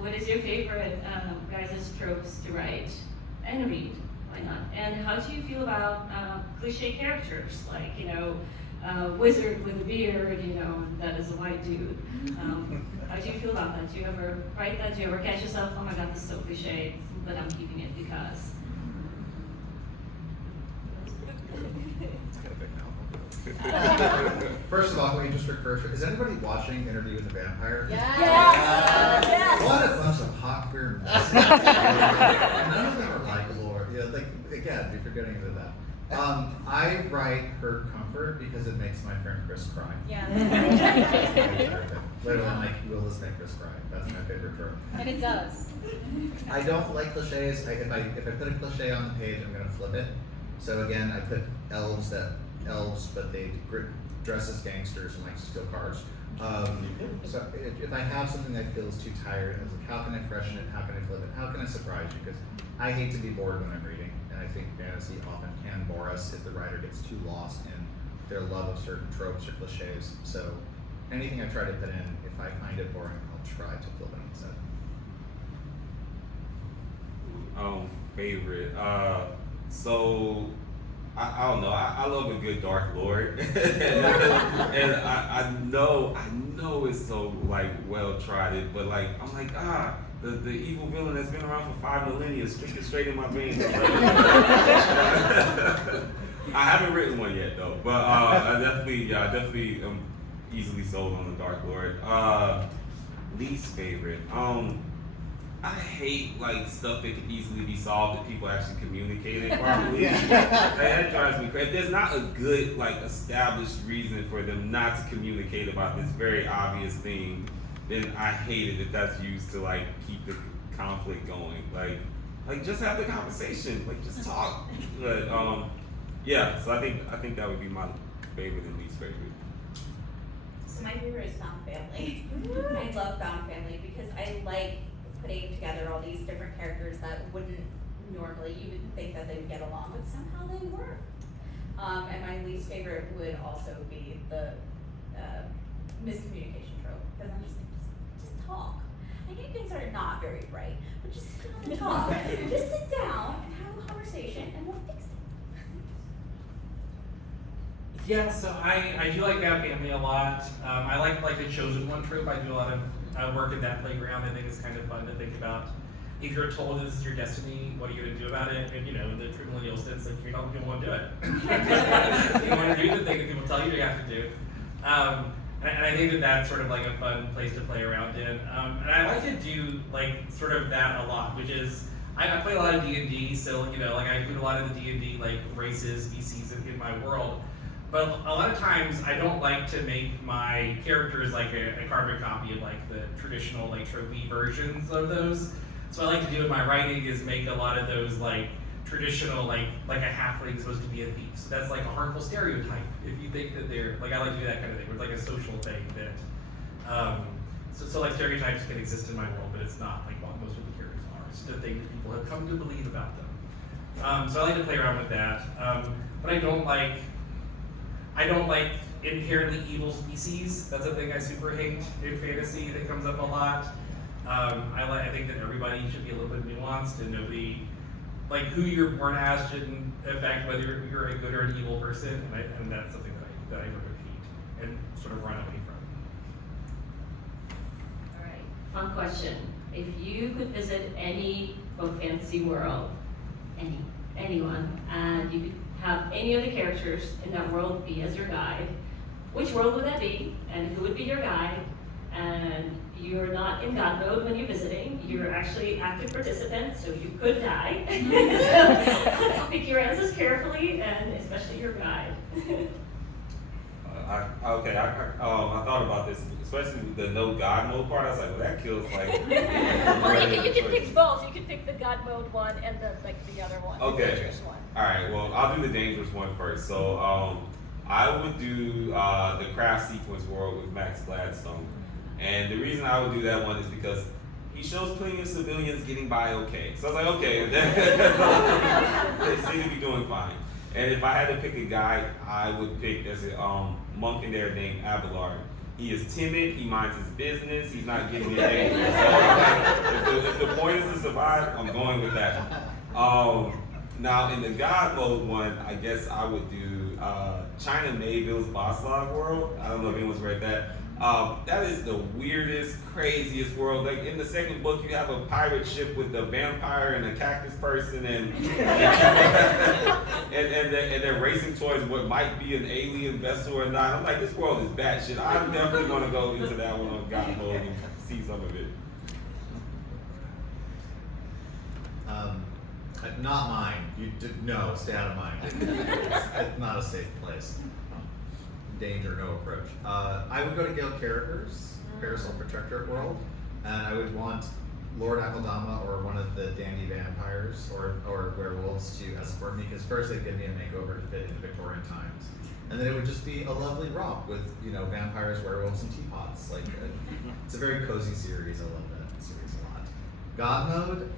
what is your favorite guys' tropes to write and read? Why not? And how do you feel about cliche characters like, you know, wizard with a beard, you know, that is a white dude? How do you feel about that? Do you ever write that? Do you ever catch yourself, oh my god, this is so cliche, but I'm keeping it because? First of all, can we just recur to, is anybody watching Interview with the Vampire? Yes. Yes. What a bunch of hot queer messes. None of them are likable or, yeah, like, again, if you're getting into that. I write her comfort because it makes my friend Chris cry. Yeah. Literally, I'm like, will this make Chris cry? That's my favorite trope. And it does. I don't like cliches. If I put a cliche on the page, I'm gonna flip it. So again, I put elves, but they dress as gangsters and like to steal cars. So if I have something that feels too tired, I was like, how can I freshen it? How can I flip it? How can I surprise you? Because I hate to be bored when I'm reading, and I think fantasy often can bore us if the writer gets too lost in their love of certain tropes or cliches. So anything I try to put in, if I find it boring, I'll try to flip it instead. Favorite. So I don't know. I love a good Dark Lord, and I know it's so like well trodden, but like I'm like the evil villain that's been around for 5 millennia is straight in my veins. I haven't written one yet though, but I definitely am easily sold on the Dark Lord. Least favorite. I hate like stuff that can easily be solved if people actually communicate it properly. That drives me crazy. If there's not a good like established reason for them not to communicate about this very obvious thing, then I hate it if that's used to like keep the conflict going. Like just have the conversation. Like just talk. But yeah. So I think that would be my favorite and least favorite. So my favorite is Found Family. I love Found Family because I like putting together all these different characters that wouldn't normally, you would think that they would get along, but somehow they work. And my least favorite would also be the miscommunication trope, because I'm just talk. I know things are not very bright, but just sit down and talk. Just sit down and have a conversation, and we'll fix it. Yeah, so I do like Found Family a lot. I like the Chosen One trope. I do a lot of work in that playground. I think it's kind of fun to think about. If you're told this is your destiny, what are you going to do about it? And you know, in the true millennial sense, like you don't want to do it. You want to do the thing that people tell you you have to do. And I think that that's sort of like a fun place to play around in. And I like to do like sort of that a lot, which is I play a lot of D&D, so you know, like I include a lot of the D&D like races, species in my world. But a lot of times I don't like to make my characters like a carbon copy of like the traditional like tropey versions of those. So I like to do in my writing is make a lot of those like traditional like a halfling is supposed to be a thief. So that's like a harmful stereotype if you think that they're like I like to do that kind of thing. It's like a social thing that so like stereotypes can exist in my world, but it's not like what most of the characters are. It's the thing that people have come to believe about them. So I like to play around with that. But I don't like inherently evil species. That's a thing I super hate in fantasy that comes up a lot. I think that everybody should be a little bit nuanced and nobody, like who you're born as shouldn't affect whether you're a good or an evil person, and that's something that I sort of hate and sort of run away from. All right, fun question. If you could visit any fantasy world, anyone, and you could have any of the characters in that world be as your guide, which world would that be, and who would be your guide? And you're not in God mode when you're visiting, you're actually active participant, so you could die. So pick your answers carefully, and especially your guide. I thought about this, especially with the no God mode part. I was like, well, that kills like. Well, you can pick both. You can pick the God mode one and the other one. Okay. The dangerous one. All right. Well, I'll do the dangerous one first. So I would do the craft sequence world with Max Gladstone, and the reason I would do that one is because he shows plenty of civilians getting by okay. So I was like, okay, they seem to be doing fine. And if I had to pick a guy, I would pick, there's a monk in there named Abelard. He is timid, he minds his business, he's not getting in danger. So if the point is to survive, I'm going with that. Now in the God mode one, I guess I would do China Mayville's Boss Log world. I don't know if anyone's read that. That is the weirdest, craziest world. Like in the second book, you have a pirate ship with a vampire and a cactus person, and they're racing towards what might be an alien vessel or not. I'm like, this world is batshit. I'm definitely going to go into that one on God mode and see some of it. Not mine. No, stay out of mine. It's not a safe place. Danger, no approach. I would go to Gail Carriger's Parasol Protectorate world, and I would want Lord Akaldama or one of the dandy vampires or werewolves to escort me, because first they'd give me a makeover to fit into Victorian times, and then it would just be a lovely romp with vampires, werewolves, and teapots. Like it's a very cozy series. I love that series a lot. God mode.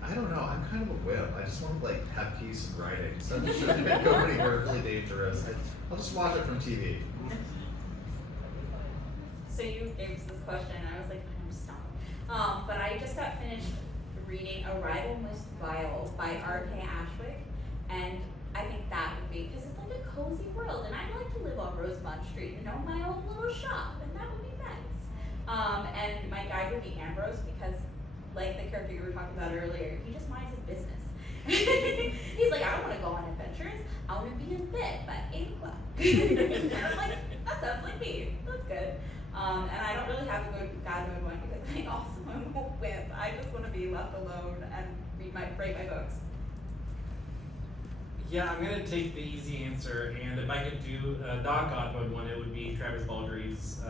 I don't know. I'm kind of a whip. I just want to have peace in writing. So it shouldn't make anywhere really dangerous. I'll just watch it from TV. So you gave us this question, and I was like, I'm stumped. But I just got finished reading Arrival Most Vile by R.K. Ashwick, and I think that would be, because it's like a cozy world, and I'd like to live on Rosebud Street and own my own little shop, and that would be nice. And my guide would be Ambrose, because like the character you were talking about earlier, he just minds his business. He's like, I don't want to go on adventures. I want to be in bed by 8 o'clock. And I'm like, that sounds like me. That's good. And I don't really have a good God mode one because I also am a whip. I just want to be left alone and write my books. Yeah, I'm gonna take the easy answer, and if I could do a non-God mode one, it would be Travis Baldry's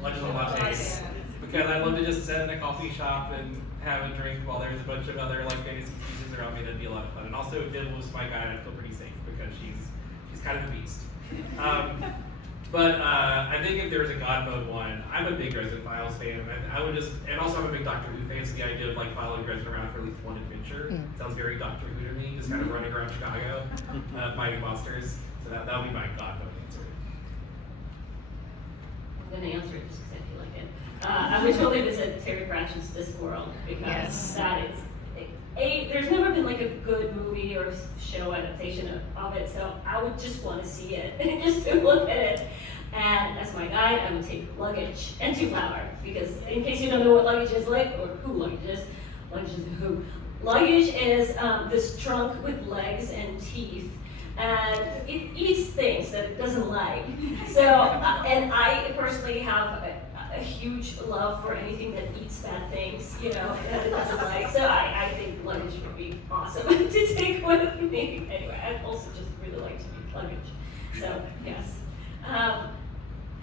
Legends on Lattes. Because I'd love to just sit in a coffee shop and have a drink while there's a bunch of other fantasy pieces around me. That'd be a lot of fun. And also, if Div was my guide, I'd feel pretty safe because she's kind of a beast. But I think if there was a God mode one, I'm a big Resident Files fan. I would just, and also I'm a big Doctor Who fan. So the idea of following Resident around for at least one adventure sounds very Doctor Who to me. Just kind of running around Chicago, fighting monsters. So that would be my God mode answer. I'm gonna answer it just because I feel like it. I would totally visit Terry Pratchett's Discworld because that is there's never been a good movie or show adaptation of it, so I would just want to see it just to look at it. And as my guide, I would take luggage and 2 flour, because in case you don't know what luggage is or who luggage is who. Luggage is this trunk with legs and teeth, and it eats things that doesn't like. So, and I personally have a huge love for anything that eats bad things, you know, that it doesn't like. So I think luggage would be awesome to take with me. Anyway, I also just really like to eat luggage. So, yes.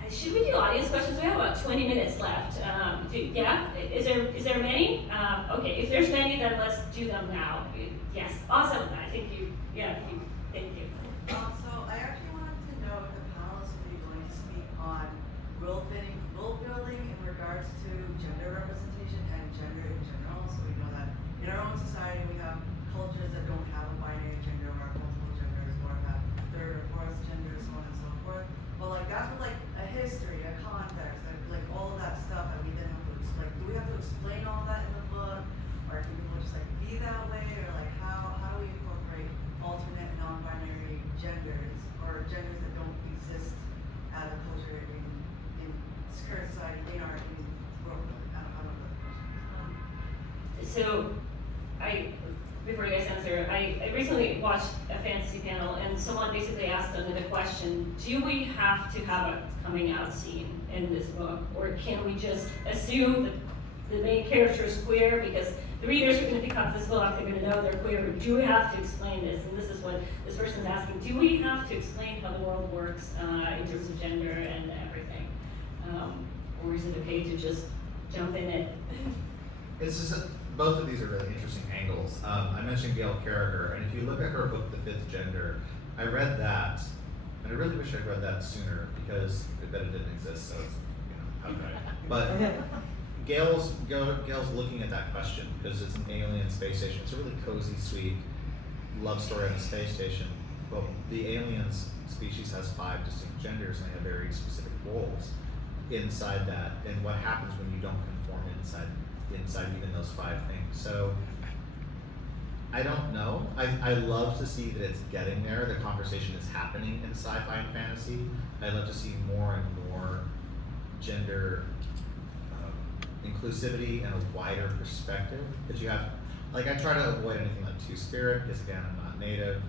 Should we do audience questions? We have about 20 minutes left. Yeah? Is there many? Okay, if there's many, then let's do them now. Yes, awesome. I think thank you. So I actually wanted to know if the panelists would be going to speak on world building in regards to gender representation and gender in general. So we know that in our own society we have cultures that don't have a binary gender or multiple genders or have third or fourth genders, so on and so forth. But like that's with like a history, a context, and like all of that stuff that we then have to explain. Do we have to explain all that in the book, or can people just like be that way, or like how do we incorporate alternate non-binary genders or genders that don't exist as a culture in current society in our world? I don't know. So, before you guys answer, I recently watched a fantasy panel and someone basically asked them the question, do we have to have a coming out scene in this book? Or can we just assume that the main character is queer because the readers are going to pick up this book, they're going to know they're queer, or do we have to explain this? And this is what this person's asking, do we have to explain how the world works in terms of gender and everything? Or is it okay to just jump in it? It's just both of these are really interesting angles. I mentioned Gail Carriger, and if you look at her book, The Fifth Gender, I read that, and I really wish I'd read that sooner because I bet it didn't exist. So it's, how could I? But Gail's looking at that question because it's an alien space station. It's a really cozy, sweet love story on a space station. Well, the aliens species has 5 distinct genders and they have very specific roles inside that, and what happens when you don't conform inside even those 5 things. So I don't know. I love to see that it's getting there. The conversation is happening in sci-fi and fantasy. I love to see more and more gender inclusivity and a wider perspective that you have. Like I try to avoid anything like Two-Spirit because again I'm not native.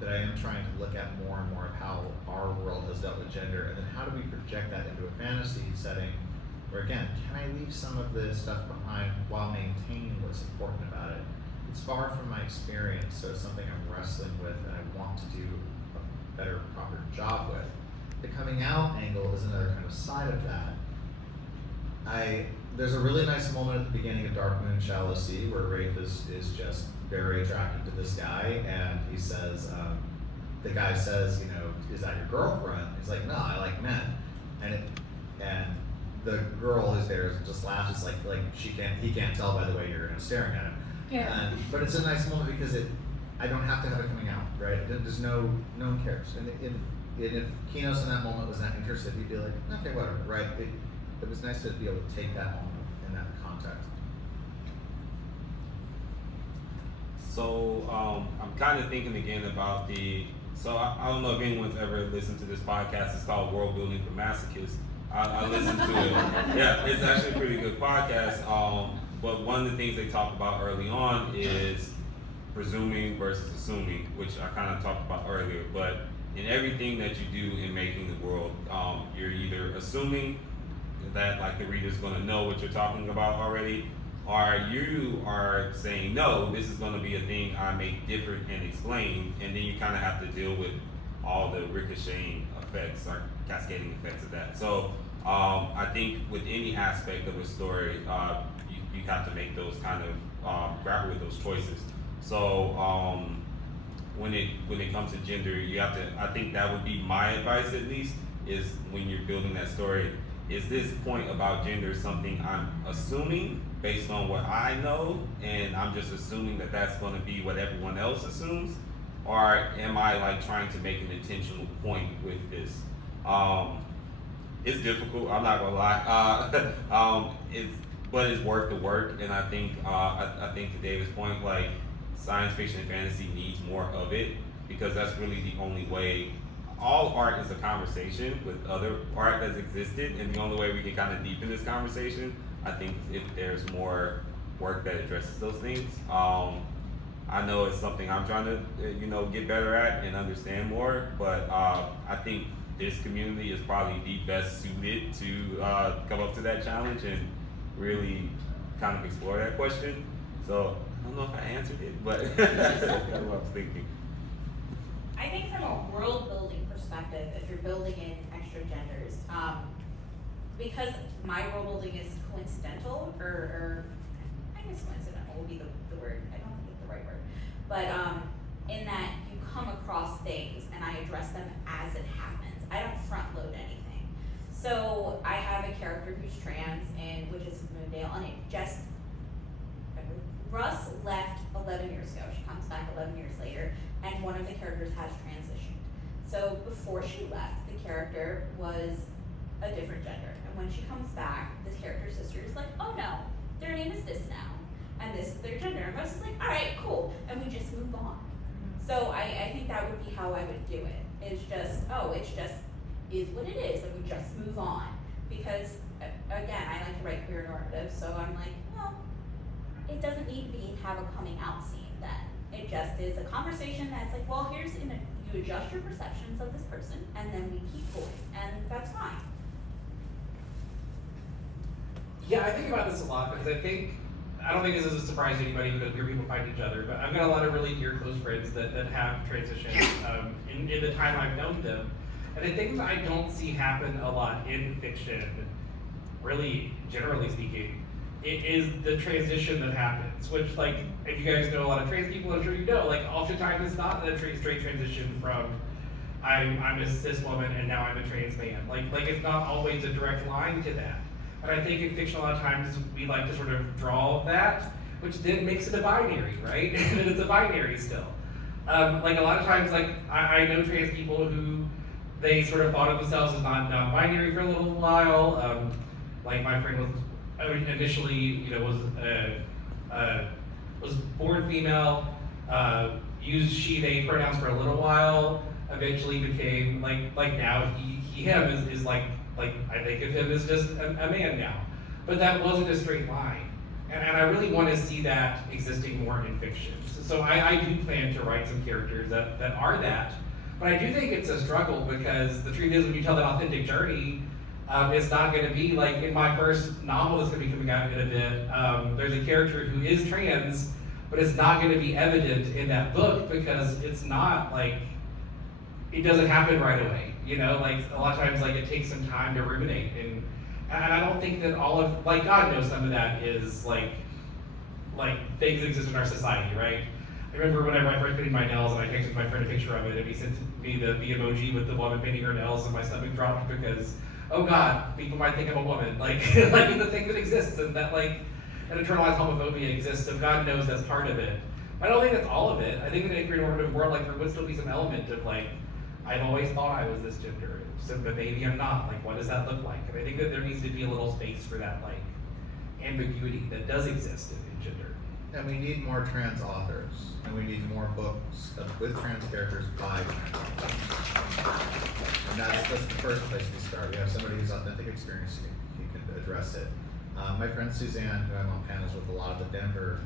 But I am trying to look at more and more of how our world has dealt with gender, and then how do we project that into a fantasy setting where again, can I leave some of this stuff behind while maintaining what's important about it? It's far from my experience, so it's something I'm wrestling with and I want to do a better, proper job with. The coming out angle is another kind of side of that. There's a really nice moment at the beginning of Dark Moon Shallow Sea where Rafe is just very attracted to this guy, and he says, the guy says, is that your girlfriend? He's like, no, I like men. And the girl who's there just laughs. It's like he can't tell by the way you're staring at him. Yeah. But it's a nice moment because I don't have to have it coming out, right? There's no one cares. And if Kinos in that moment was not interested, he'd be like, okay, whatever, right? It was nice to be able to take that moment in that context. So I'm kind of thinking again about so I don't know if anyone's ever listened to this podcast. It's called World Building for Masochists. I listened to it. Yeah, it's actually a pretty good podcast. But one of the things they talk about early on is presuming versus assuming, which I kind of talked about earlier. But in everything that you do in making the world, you're either assuming that like the reader's going to know what you're talking about already, or you are saying, no, this is going to be a thing I make different and explain, and then you kind of have to deal with all the ricocheting effects or cascading effects of that. So I think with any aspect of a story, you have to make those kind of grapple with those choices. So when it comes to gender, you have to, I think that would be my advice at least, is when you're building that story, is this point about gender something I'm assuming based on what I know, and I'm just assuming that that's going to be what everyone else assumes, or am I like trying to make an intentional point with this? It's difficult. I'm not gonna lie. But it's worth the work, and I think to David's point, like science fiction and fantasy needs more of it because that's really the only way. All art is a conversation with other art that's existed, and the only way we can kind of deepen this conversation, I think, if there's more work that addresses those things. I I know it's something I'm trying to, get better at and understand more. But I think this community is probably the best suited to come up to that challenge and really kind of explore that question. So I don't know if I answered it, but that's what I was thinking. I think from a world building perspective, if you're building in extra genders, because my world building is coincidental, or I guess coincidental will be the word, I don't think it's the right word, but in that you come across things and I address them as it happens. I don't front load anything. So I have a character who's trans, and which is Moondale, and Russ left 11 years ago. She comes back 11 years later, and one of the characters has transitioned. So before she left, the character was a different gender. And when she comes back, the character's sister is like, oh no, their name is this now, and this is their gender. And Russ is like, all right, cool, and we just move on. So I think that would be how I would do it. It's just is what it is, and we just move on. Because again, I like to write queer narratives, so I'm like, well, it doesn't need to have a coming out scene then. It just is a conversation that's like, well, you adjust your perceptions of this person, and then we keep going, and that's fine. Yeah, I think about this a lot because I don't think this is a surprise to anybody because queer people find each other, but I've got a lot of really dear close friends that have transitioned in the time I've known them. And the things I don't see happen a lot in fiction, really generally speaking, it is the transition that happens, which, like, if you guys know a lot of trans people, I'm sure you know, like, oftentimes it's not a straight transition from I'm a cis woman and now I'm a trans man. Like it's not always a direct line to that. And I think in fiction a lot of times we like to sort of draw that, which then makes it a binary, right? And it's a binary still. Like a lot of times, like I know trans people who they sort of thought of themselves as non-binary for a little while. Like my friend was initially, was born female, used she/they pronouns for a little while. Eventually became like now him is like I think of him as just a man now. But that wasn't a straight line. And I really want to see that existing more in fiction. So I do plan to write some characters that are that. But I do think it's a struggle because the truth is when you tell that authentic journey, it's not going to be like in my first novel that's going to be coming out in a bit. There's a character who is trans, but it's not going to be evident in that book because it's not like, it doesn't happen right away. Like a lot of times like it takes some time to ruminate. And I don't think that all of, like God knows some of that is like things that exist in our society, right? I remember whenever I first painted my nails and I texted my friend a picture of it and he sent me the emoji with the woman painting her nails and my stomach dropped because, oh God, people might think I'm a woman. Like it's a thing that exists and that like an internalized homophobia exists, so God knows that's part of it. But I don't think that's all of it. I think that in a queer normative world, like there would still be some element of like, I've always thought I was this gender, but maybe I'm not. Like, what does that look like? And I think that there needs to be a little space for that, like, ambiguity that does exist in gender. And we need more trans authors, and we need more books with trans characters by trans authors. And that's the first place we start. We have somebody who's authentic experience, you can address it. My friend Suzanne, who I'm on panels with a lot of the Denver,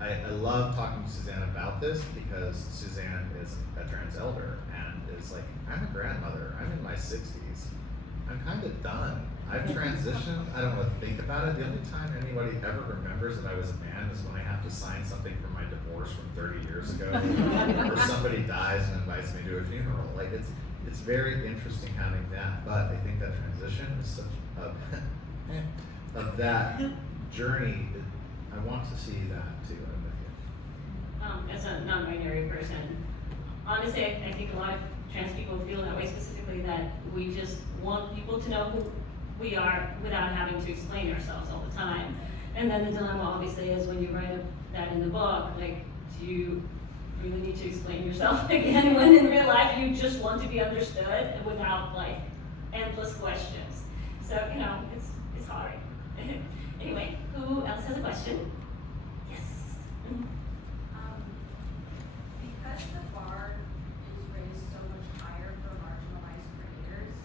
I love talking to Suzanne about this because Suzanne is a trans elder and is like, I'm a grandmother, I'm in my 60s, I'm kind of done. I've transitioned, I don't want to think about it. The only time anybody ever remembers that I was a man is when I have to sign something for my divorce from 30 years ago, or somebody dies and invites me to a funeral. Like it's very interesting having that, but I think that transition is such of that journey. I want to see that too. I'm with you. As a non-binary person, honestly, I think a lot of trans people feel that way specifically, that we just want people to know who we are without having to explain ourselves all the time. And then the dilemma obviously is when you write that in the book, like, do you really need to explain yourself again when in real life you just want to be understood without like endless questions? So, it's hard. Anyway, who else has a question? Yes. Because the bar is raised so much higher for marginalized creators,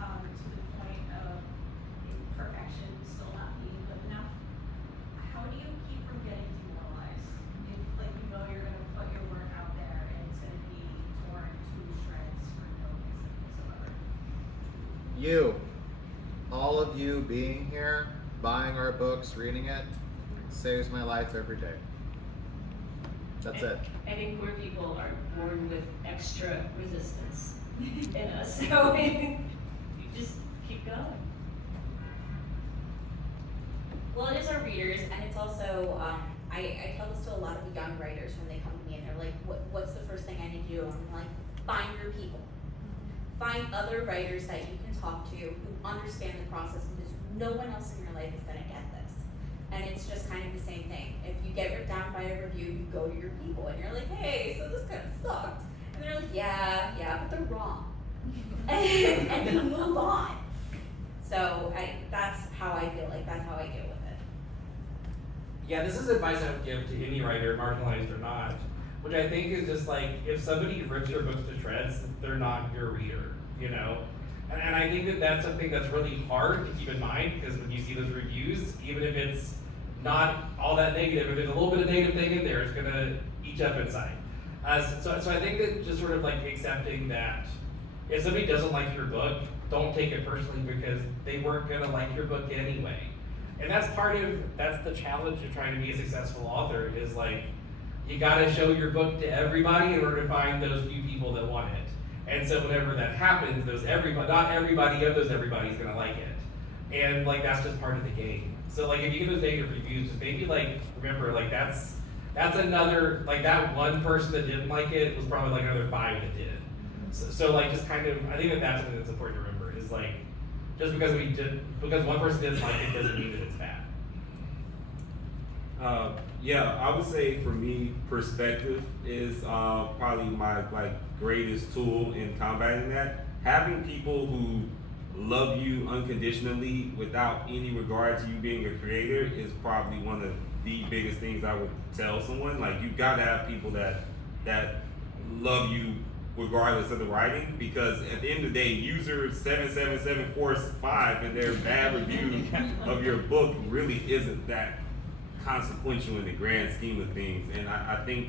to the point of perfection still not being good enough, how do you keep from getting demoralized? If you're gonna you, all of you being here, buying our books, reading it, saves my life every day. That's it. I think poor people are born with extra resistance in us, so you just keep going. Well, it is our readers, and it's also, I tell this to a lot of the young writers when they come to me and they're like, what's the first thing I need to do? I'm like, find your people. Find other writers that you can talk to who understand the process, because no one else in your life is gonna get this. And it's just kind of the same thing. If you get ripped down by a review, you go to your people and you're like, hey, so this kind of sucked. And they're like, yeah, but they're wrong. and you move on. So that's how I feel like, that's how I deal with it. Yeah, this is advice I would give to any writer, marginalized or not, which I think is just like, if somebody rips your books to shreds, they're not your reader, you know? And I think that that's something that's really hard to keep in mind, because when you see those reviews, even if it's not all that negative, if there's a little bit of negative thing in there, it's gonna eat up inside. So I think that just sort of like accepting that if somebody doesn't like your book, don't take it personally, because they weren't gonna like your book anyway. And that's that's the challenge of trying to be a successful author, is like, you gotta show your book to everybody in order to find those few people that want it. And so whenever that happens, not everybody of those everybody's gonna like it. And like, that's just part of the game. So like, if you get those negative reviews, just maybe like, remember, like that's another, like that one person that didn't like it was probably like another 5 that did. So like, just kind of, I think that's something that's important to remember, is like, just because one person didn't like it doesn't mean that it's bad. Yeah, I would say for me, perspective is probably my greatest tool in combating that. Having people who love you unconditionally without any regard to you being a creator is probably one of the biggest things I would tell someone. Like, you gotta have people that love you regardless of the writing, because at the end of the day, user 777445 and their bad review of your book really isn't that consequential in the grand scheme of things. And I think,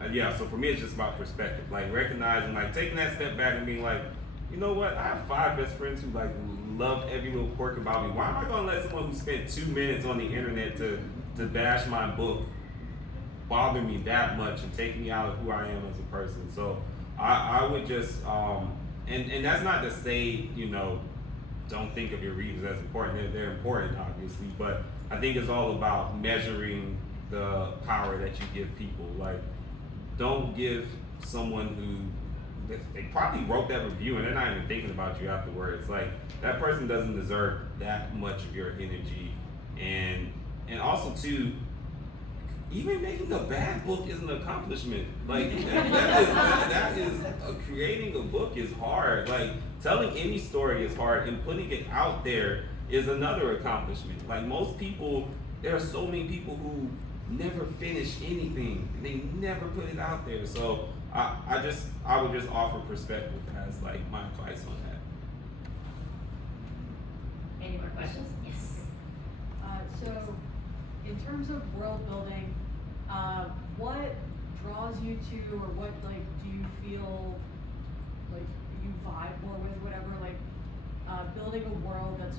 so for me, it's just about perspective, like recognizing, like taking that step back and being like, you know what, I have 5 best friends who like love every little quirk about me. Why am I gonna let someone who spent 2 minutes on the internet to bash my book bother me that much and take me out of who I am as a person? So I would just, and that's not to say, you know, don't think of your readers as important. They're important, obviously, but I think it's all about measuring the power that you give people. Like, don't give someone who, they probably wrote that review and they're not even thinking about you afterwards. Like, that person doesn't deserve that much of your energy. And also too, even making a bad book is an accomplishment. Like, that is creating a book is hard. Like, telling any story is hard, and putting it out there is another accomplishment. Like, most people, there are so many people who never finish anything. They never put it out there. So I would just offer perspective as like my advice on that. Any more questions? Yes. So, in terms of world building, what draws you to, or what like do you feel like you vibe more with, whatever, like building a world that's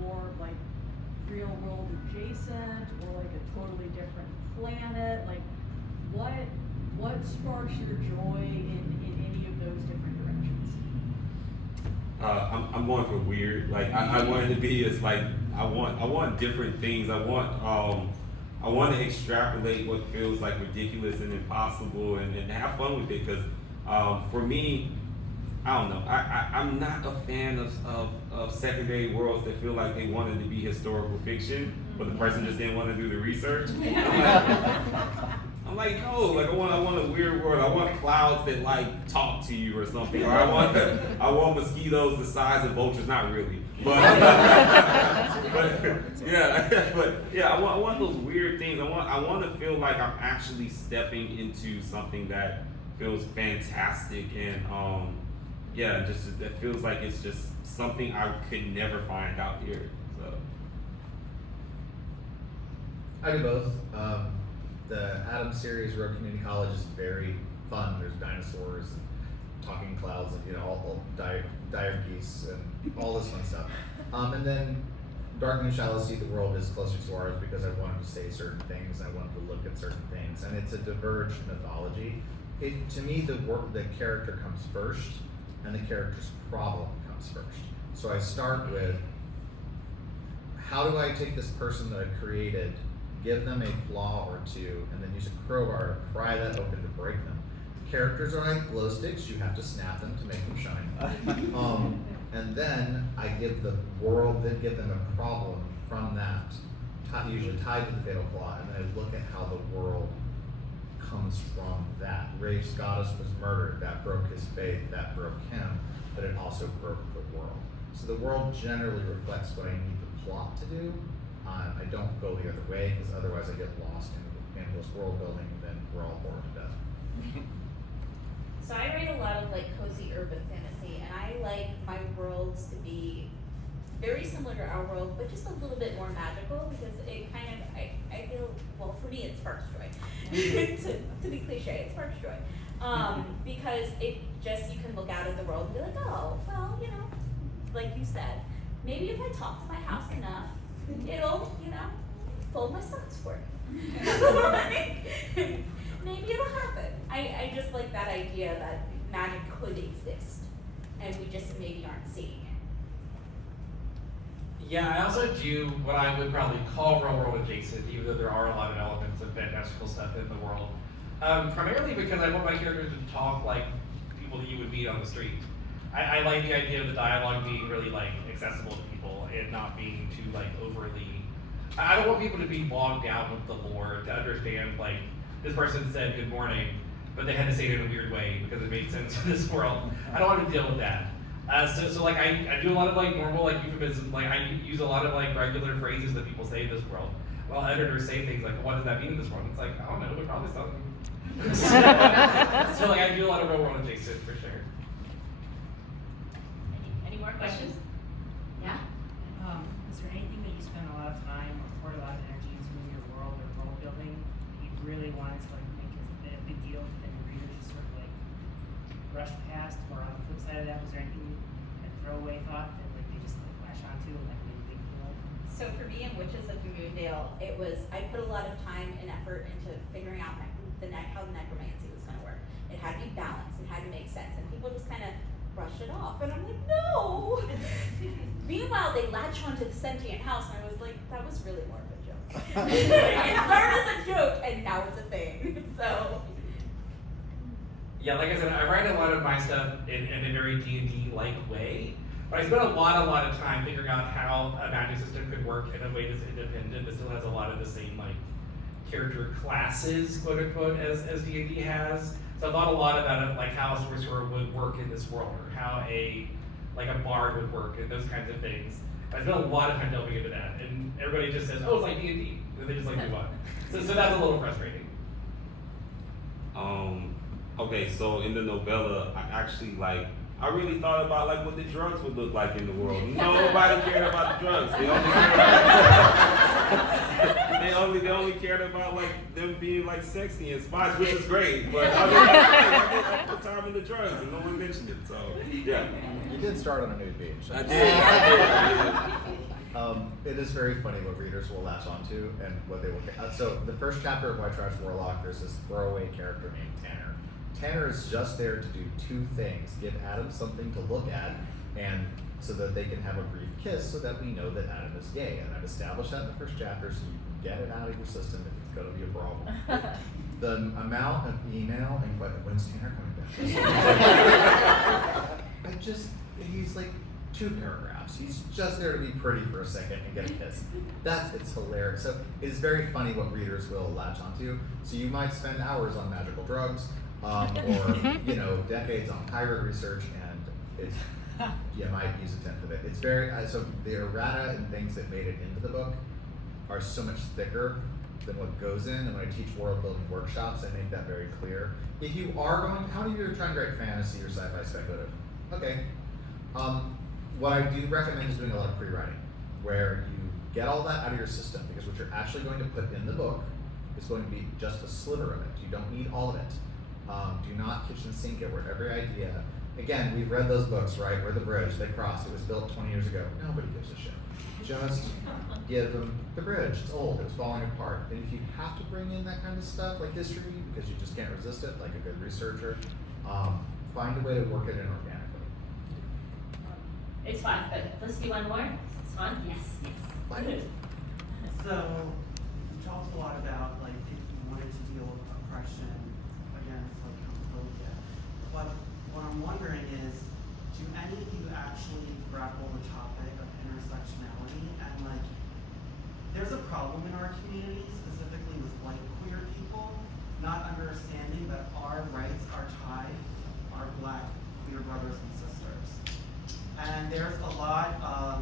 more like real world adjacent, or like a totally different planet? Like, what sparks your joy in any of those different directions? I'm going for weird. Like, I want it to be as like, I want different things. I want to extrapolate what feels like ridiculous and impossible, and have fun with it. Because for me, I don't know. I'm not a fan of secondary worlds that feel like they wanted to be historical fiction, but the person just didn't want to do the research. I'm like, no, like I want a weird world. I want clouds that like talk to you or something. Or I want mosquitoes the size of vultures. Not really, but yeah, I want those weird things. I want to feel like I'm actually stepping into something that feels fantastic, and just that feels like it's just something I could never find out here. So I do both. The Adam series, Road Community College, is very fun. There's dinosaurs and talking clouds and all dire geese and all this fun stuff. And then Dark Moon Shallow Sea, the world is closer to ours because I wanted to say certain things, I wanted to look at certain things, and it's a diverged mythology. To me, the character comes first, and the character's problem comes first. So I start with, how do I take this person that I created, give them a flaw or two, and then use a crowbar to pry that open to break them. Characters are like glow sticks, you have to snap them to make them shine. And then I give the world, then give them a problem from that, usually tied to the fatal flaw, and then I look at how the world comes from that. Rafe's goddess was murdered, that broke his faith, that broke him, but it also broke the world. So the world generally reflects what I need the plot to do. I don't go the other way, because otherwise I get lost in this world building, and then we're all bored to death. So I write a lot of like cozy urban fantasy, and I like my worlds to be very similar to our world, but just a little bit more magical, because it kind of, I feel, well, for me it sparks joy. to be cliche, it sparks joy. Because it just, you can look out at the world and be like, oh, well, like you said, maybe if I talk to my house enough, it'll, fold my socks for me. Maybe it'll happen. I just like that idea that magic could exist, and we just maybe aren't seeing it. Yeah, I also do what I would probably call real world adjacent, even though there are a lot of elements of fantastical stuff in the world. Primarily because I want my characters to talk like people that you would meet on the street. I like the idea of the dialogue being really like accessible to people and not being too like overly. I don't want people to be bogged down with the lore to understand like this person said good morning, but they had to say it in a weird way because it made sense in this world. I don't want to deal with that. So like I do a lot of like normal like euphemisms, like I use a lot of like regular phrases that people say in this world. Well, editors say things like, what does that mean in this world? It's like, I don't know, but probably something. So like I do a lot of real world adjacent for sure. Any more questions? Yeah? Is there anything that you spend a lot of time or poured a lot of energy into in your world or world building you really wanted to like make a big deal and your readers just sort of like brushed past? Or on the flip side of that, was there anything like throwaway thought that like they just like latch onto and like made a big deal? So for me in Witches of Moondale, it was, I put a lot of time and effort into figuring out how the necromancy was gonna work. It had to be balanced, it had to make sense, and people just kind of brushed it off, and I'm like, no! Meanwhile, they latch onto the sentient house, and I was like, that was really more of a joke. It started as a joke, and now it's a thing, so. Yeah, like I said, I write a lot of my stuff in a very D&D-like way, but I spent a lot of time figuring out how a magic system could work in a way that's independent, that still has a lot of the same like character classes, quote unquote, as D&D has. So I thought a lot about it, like how a sorcerer would work in this world, or how a bard would work, and those kinds of things. I spent a lot of time delving into that, and everybody just says, oh, it's like D&D, and they just like move on. So that's a little frustrating. Okay, so in the novella, I really thought about like what the drugs would look like in the world. Nobody cared about the drugs. They only cared about like them being like sexy and spies, which is great. But I mean, I put time in the drugs and no one mentioned it. So yeah. You did start on a nude beach. I did. It is very funny what readers will latch onto and what they will. So the first chapter of White Trash Warlock, there's this throwaway character named Tanner. Tanner is just there to do two things: give Adam something to look at, and so that they can have a brief kiss, so that we know that Adam is gay. And I've established that in the first chapter, so you can get it out of your system if it's going to be a problem. The amount of email and when's Tanner coming back? He's like 2 paragraphs. He's just there to be pretty for a second and get a kiss. It's hilarious. So it's very funny what readers will latch onto. So you might spend hours on magical drugs, or decades on pirate research, and you might use a tenth of it. It's very so the errata and things that made it into the book are so much thicker than what goes in. And when I teach world building workshops, I make that very clear. If you are going, how do you try and write fantasy or sci-fi speculative? Okay. What I do recommend is doing a lot of pre-writing, where you get all that out of your system, because what you're actually going to put in the book is going to be just a sliver of it. You don't need all of it. Do not kitchen sink it where every idea. Again, we've read those books, right? We're the bridge they crossed. It was built 20 years ago. Nobody gives a shit. Just give them the bridge. It's old. It's falling apart. And if you have to bring in that kind of stuff, like history, because you just can't resist it, like a good researcher, find a way to work it in organically. It's fun, but let's do one more. It's fun. Yes. Yes. So, you talked a lot about like if you wanted to deal with oppression against like homophobia. But what I'm wondering is, do any of you actually grapple the topic of intersectionality? And like, there's a problem in our community, specifically with white queer people, not understanding that our rights are tied to our black queer brothers and sisters. And there's a lot of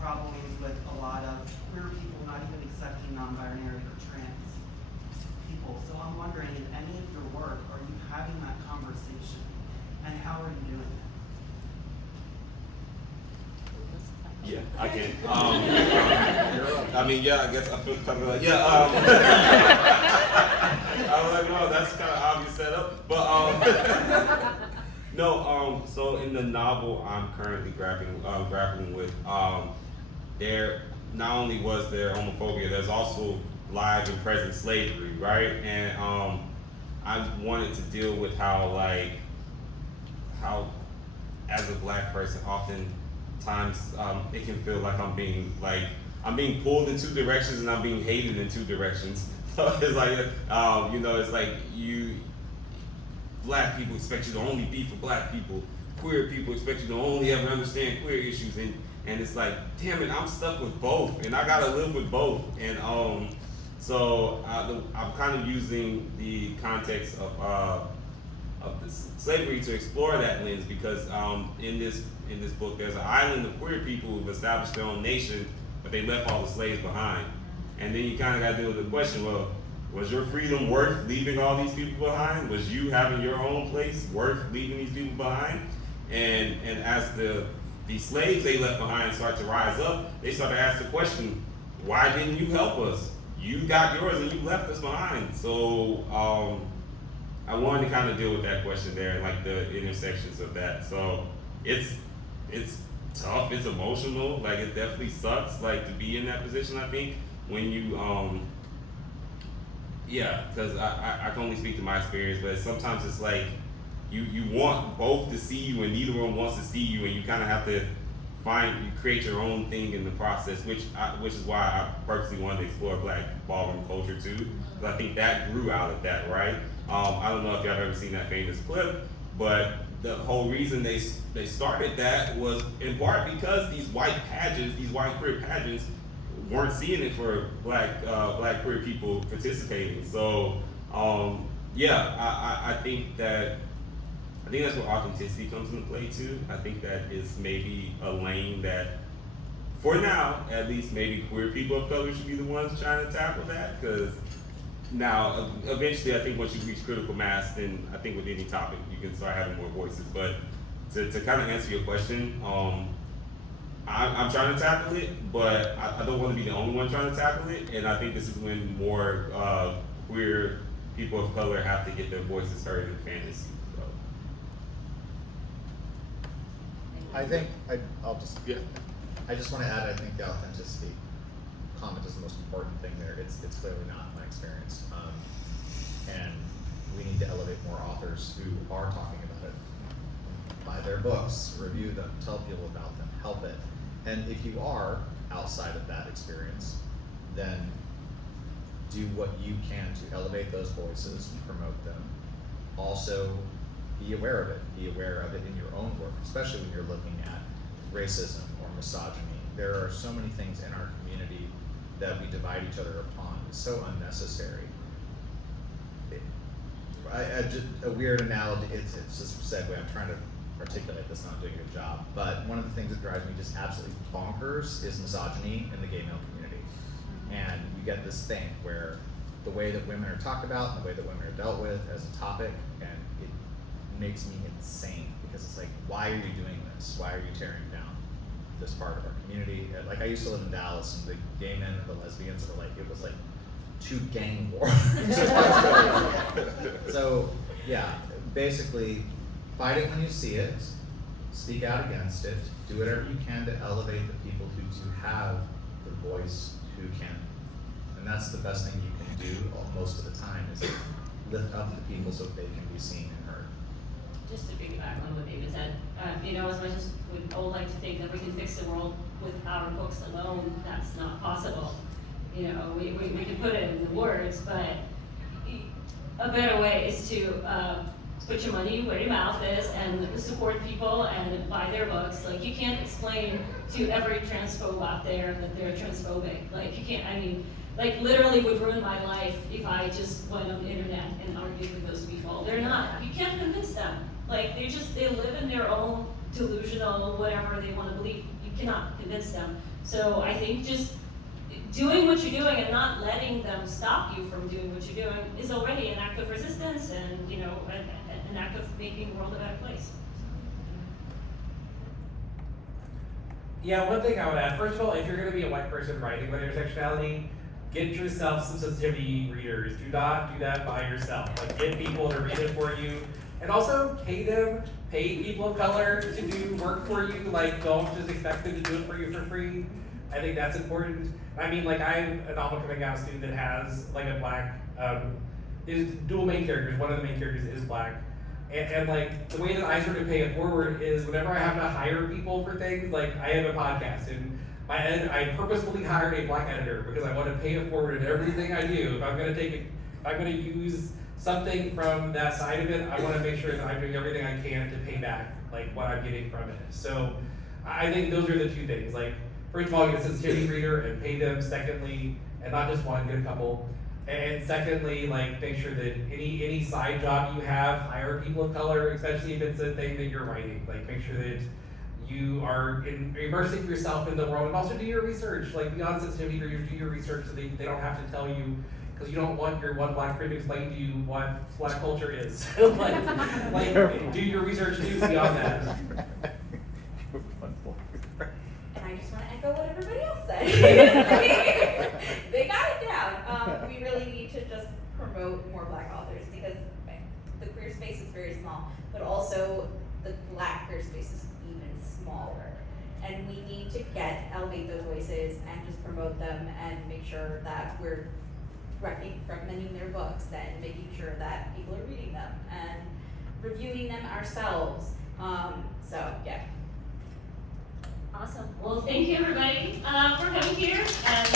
problems with a lot of queer people not even accepting non-binary or trans people. So I'm wondering, in any of your work, are you having that conversation? And how are you doing it? Yeah, I can. I mean, yeah, I guess I feel kind of like, yeah. I was like, no, that's kind of obvious setup. But no, so in the novel I'm currently grappling with, there not only was there homophobia, there's also live and present slavery, right? And I wanted to deal with how as a black person, oftentimes it can feel like I'm being pulled in two directions and I'm being hated in two directions. So it's like, it's like black people expect you to only be for black people. Queer people expect you to only ever understand queer issues, and it's like, damn it, I'm stuck with both, and I gotta live with both. And so I'm kind of using the context of the slavery to explore that lens, because in this book there's an island of queer people who've established their own nation, but they left all the slaves behind. And then you kind of got to deal with the question, well, was your freedom worth leaving all these people behind? Was you having your own place worth leaving these people behind? And as the slaves they left behind start to rise up, they start to ask the question, why didn't you help us? You got yours and you left us behind. So I wanted to kind of deal with that question there and like the intersections of that. So it's tough, it's emotional, like it definitely sucks like to be in that position, I think, when you because I can only speak to my experience, but sometimes it's like you want both to see you and neither one wants to see you, and you kind of have to create your own thing in the process, which is why I purposely wanted to explore Black ballroom culture too, because I think that grew out of that, right? I don't know if y'all have ever seen that famous clip, but the whole reason they started that was in part because these white queer pageants weren't seeing it for black queer people participating. So I think that's where authenticity comes into play too. I think that is maybe a lane that, for now at least, maybe queer people of color should be the ones trying to tackle that, because now eventually I think once you reach critical mass, then I think with any topic you can start having more voices. But to kind of answer your question, I'm trying to tackle it, but I don't want to be the only one trying to tackle it, and I think this is when more queer people of color have to get their voices heard in fantasy. So. I just want to add, I think the authenticity comment is the most important thing there. It's clearly not my experience, and we need to elevate more authors who are talking about it. Buy their books, review them, tell people about them, help it. And if you are outside of that experience, then do what you can to elevate those voices and promote them. Also, be aware of it. Be aware of it in your own work, especially when you're looking at racism or misogyny. There are so many things in our community that we divide each other upon. It's so unnecessary. A weird analogy, it's just a segue, I'm trying to articulate this, not doing a good job, but one of the things that drives me just absolutely bonkers is misogyny in the gay male community. And you get this thing where the way that women are talked about and the way that women are dealt with as a topic, and it makes me insane, because it's like, why are you doing this? Why are you tearing down this part of our community? Like, I used to live in Dallas, and the gay men and the lesbians were like, it was like two gang wars. So Yeah, basically, fight it when you see it, speak out against it, do whatever you can to elevate the people who do have the voice who can. And that's the best thing you can do most of the time is lift up the people so they can be seen and heard. Just to piggyback on what David said, you know, as much as we'd all like to think that we can fix the world with our books alone, that's not possible. You know, we can put it in the words, but a better way is to put your money where your mouth is and support people and buy their books. Like, you can't explain to every transphobe out there that they're transphobic. Like, you can't, I mean, like, literally would ruin my life if I just went on the internet and argued with those people. They're not, you can't convince them. Like, they live in their own delusional, whatever they want to believe. You cannot convince them. So I think just doing what you're doing and not letting them stop you from doing what you're doing is already an act of resistance and, you know, an act of making the world a better place. Yeah, one thing I would add, first of all, if you're going to be a white person writing about intersectionality, get yourself some sensitivity readers. Do not do that by yourself. Like, get people to read it for you. And also, pay people of color to do work for you. Like, don't just expect them to do it for you for free. I think that's important. I mean, like, I have a novel coming out soon that has, like, a black, is dual main characters. One of the main characters is black. And like, the way that I sort of pay it forward is whenever I have to hire people for things, like, I have a podcast, and I purposefully hired a black editor because I want to pay it forward in everything I do. If I'm going to use something from that side of it, I want to make sure that I'm doing everything I can to pay back, like, what I'm getting from it. So I think those are the two things. Like, first of all, get a sensitivity reader and pay them. Secondly, and not just one, get a couple. And secondly, like, make sure that any side job you have, hire people of color, especially if it's a thing that you're writing. Like, make sure that you are immersing yourself in the world, and also do your research. Like, beyond sensitivity readers, do your research so they don't have to tell you, because you don't want your one black friend to explain to you what black culture is. like, do your research too beyond that. And I just want to echo what everybody else said. They got it down. We really need to just promote more black authors because the queer space is very small, but also the black queer space is even smaller. And we need to elevate those voices and just promote them and make sure that we're recommending their books and making sure that people are reading them and reviewing them ourselves. So yeah. Awesome. Well, thank you everybody for coming here. And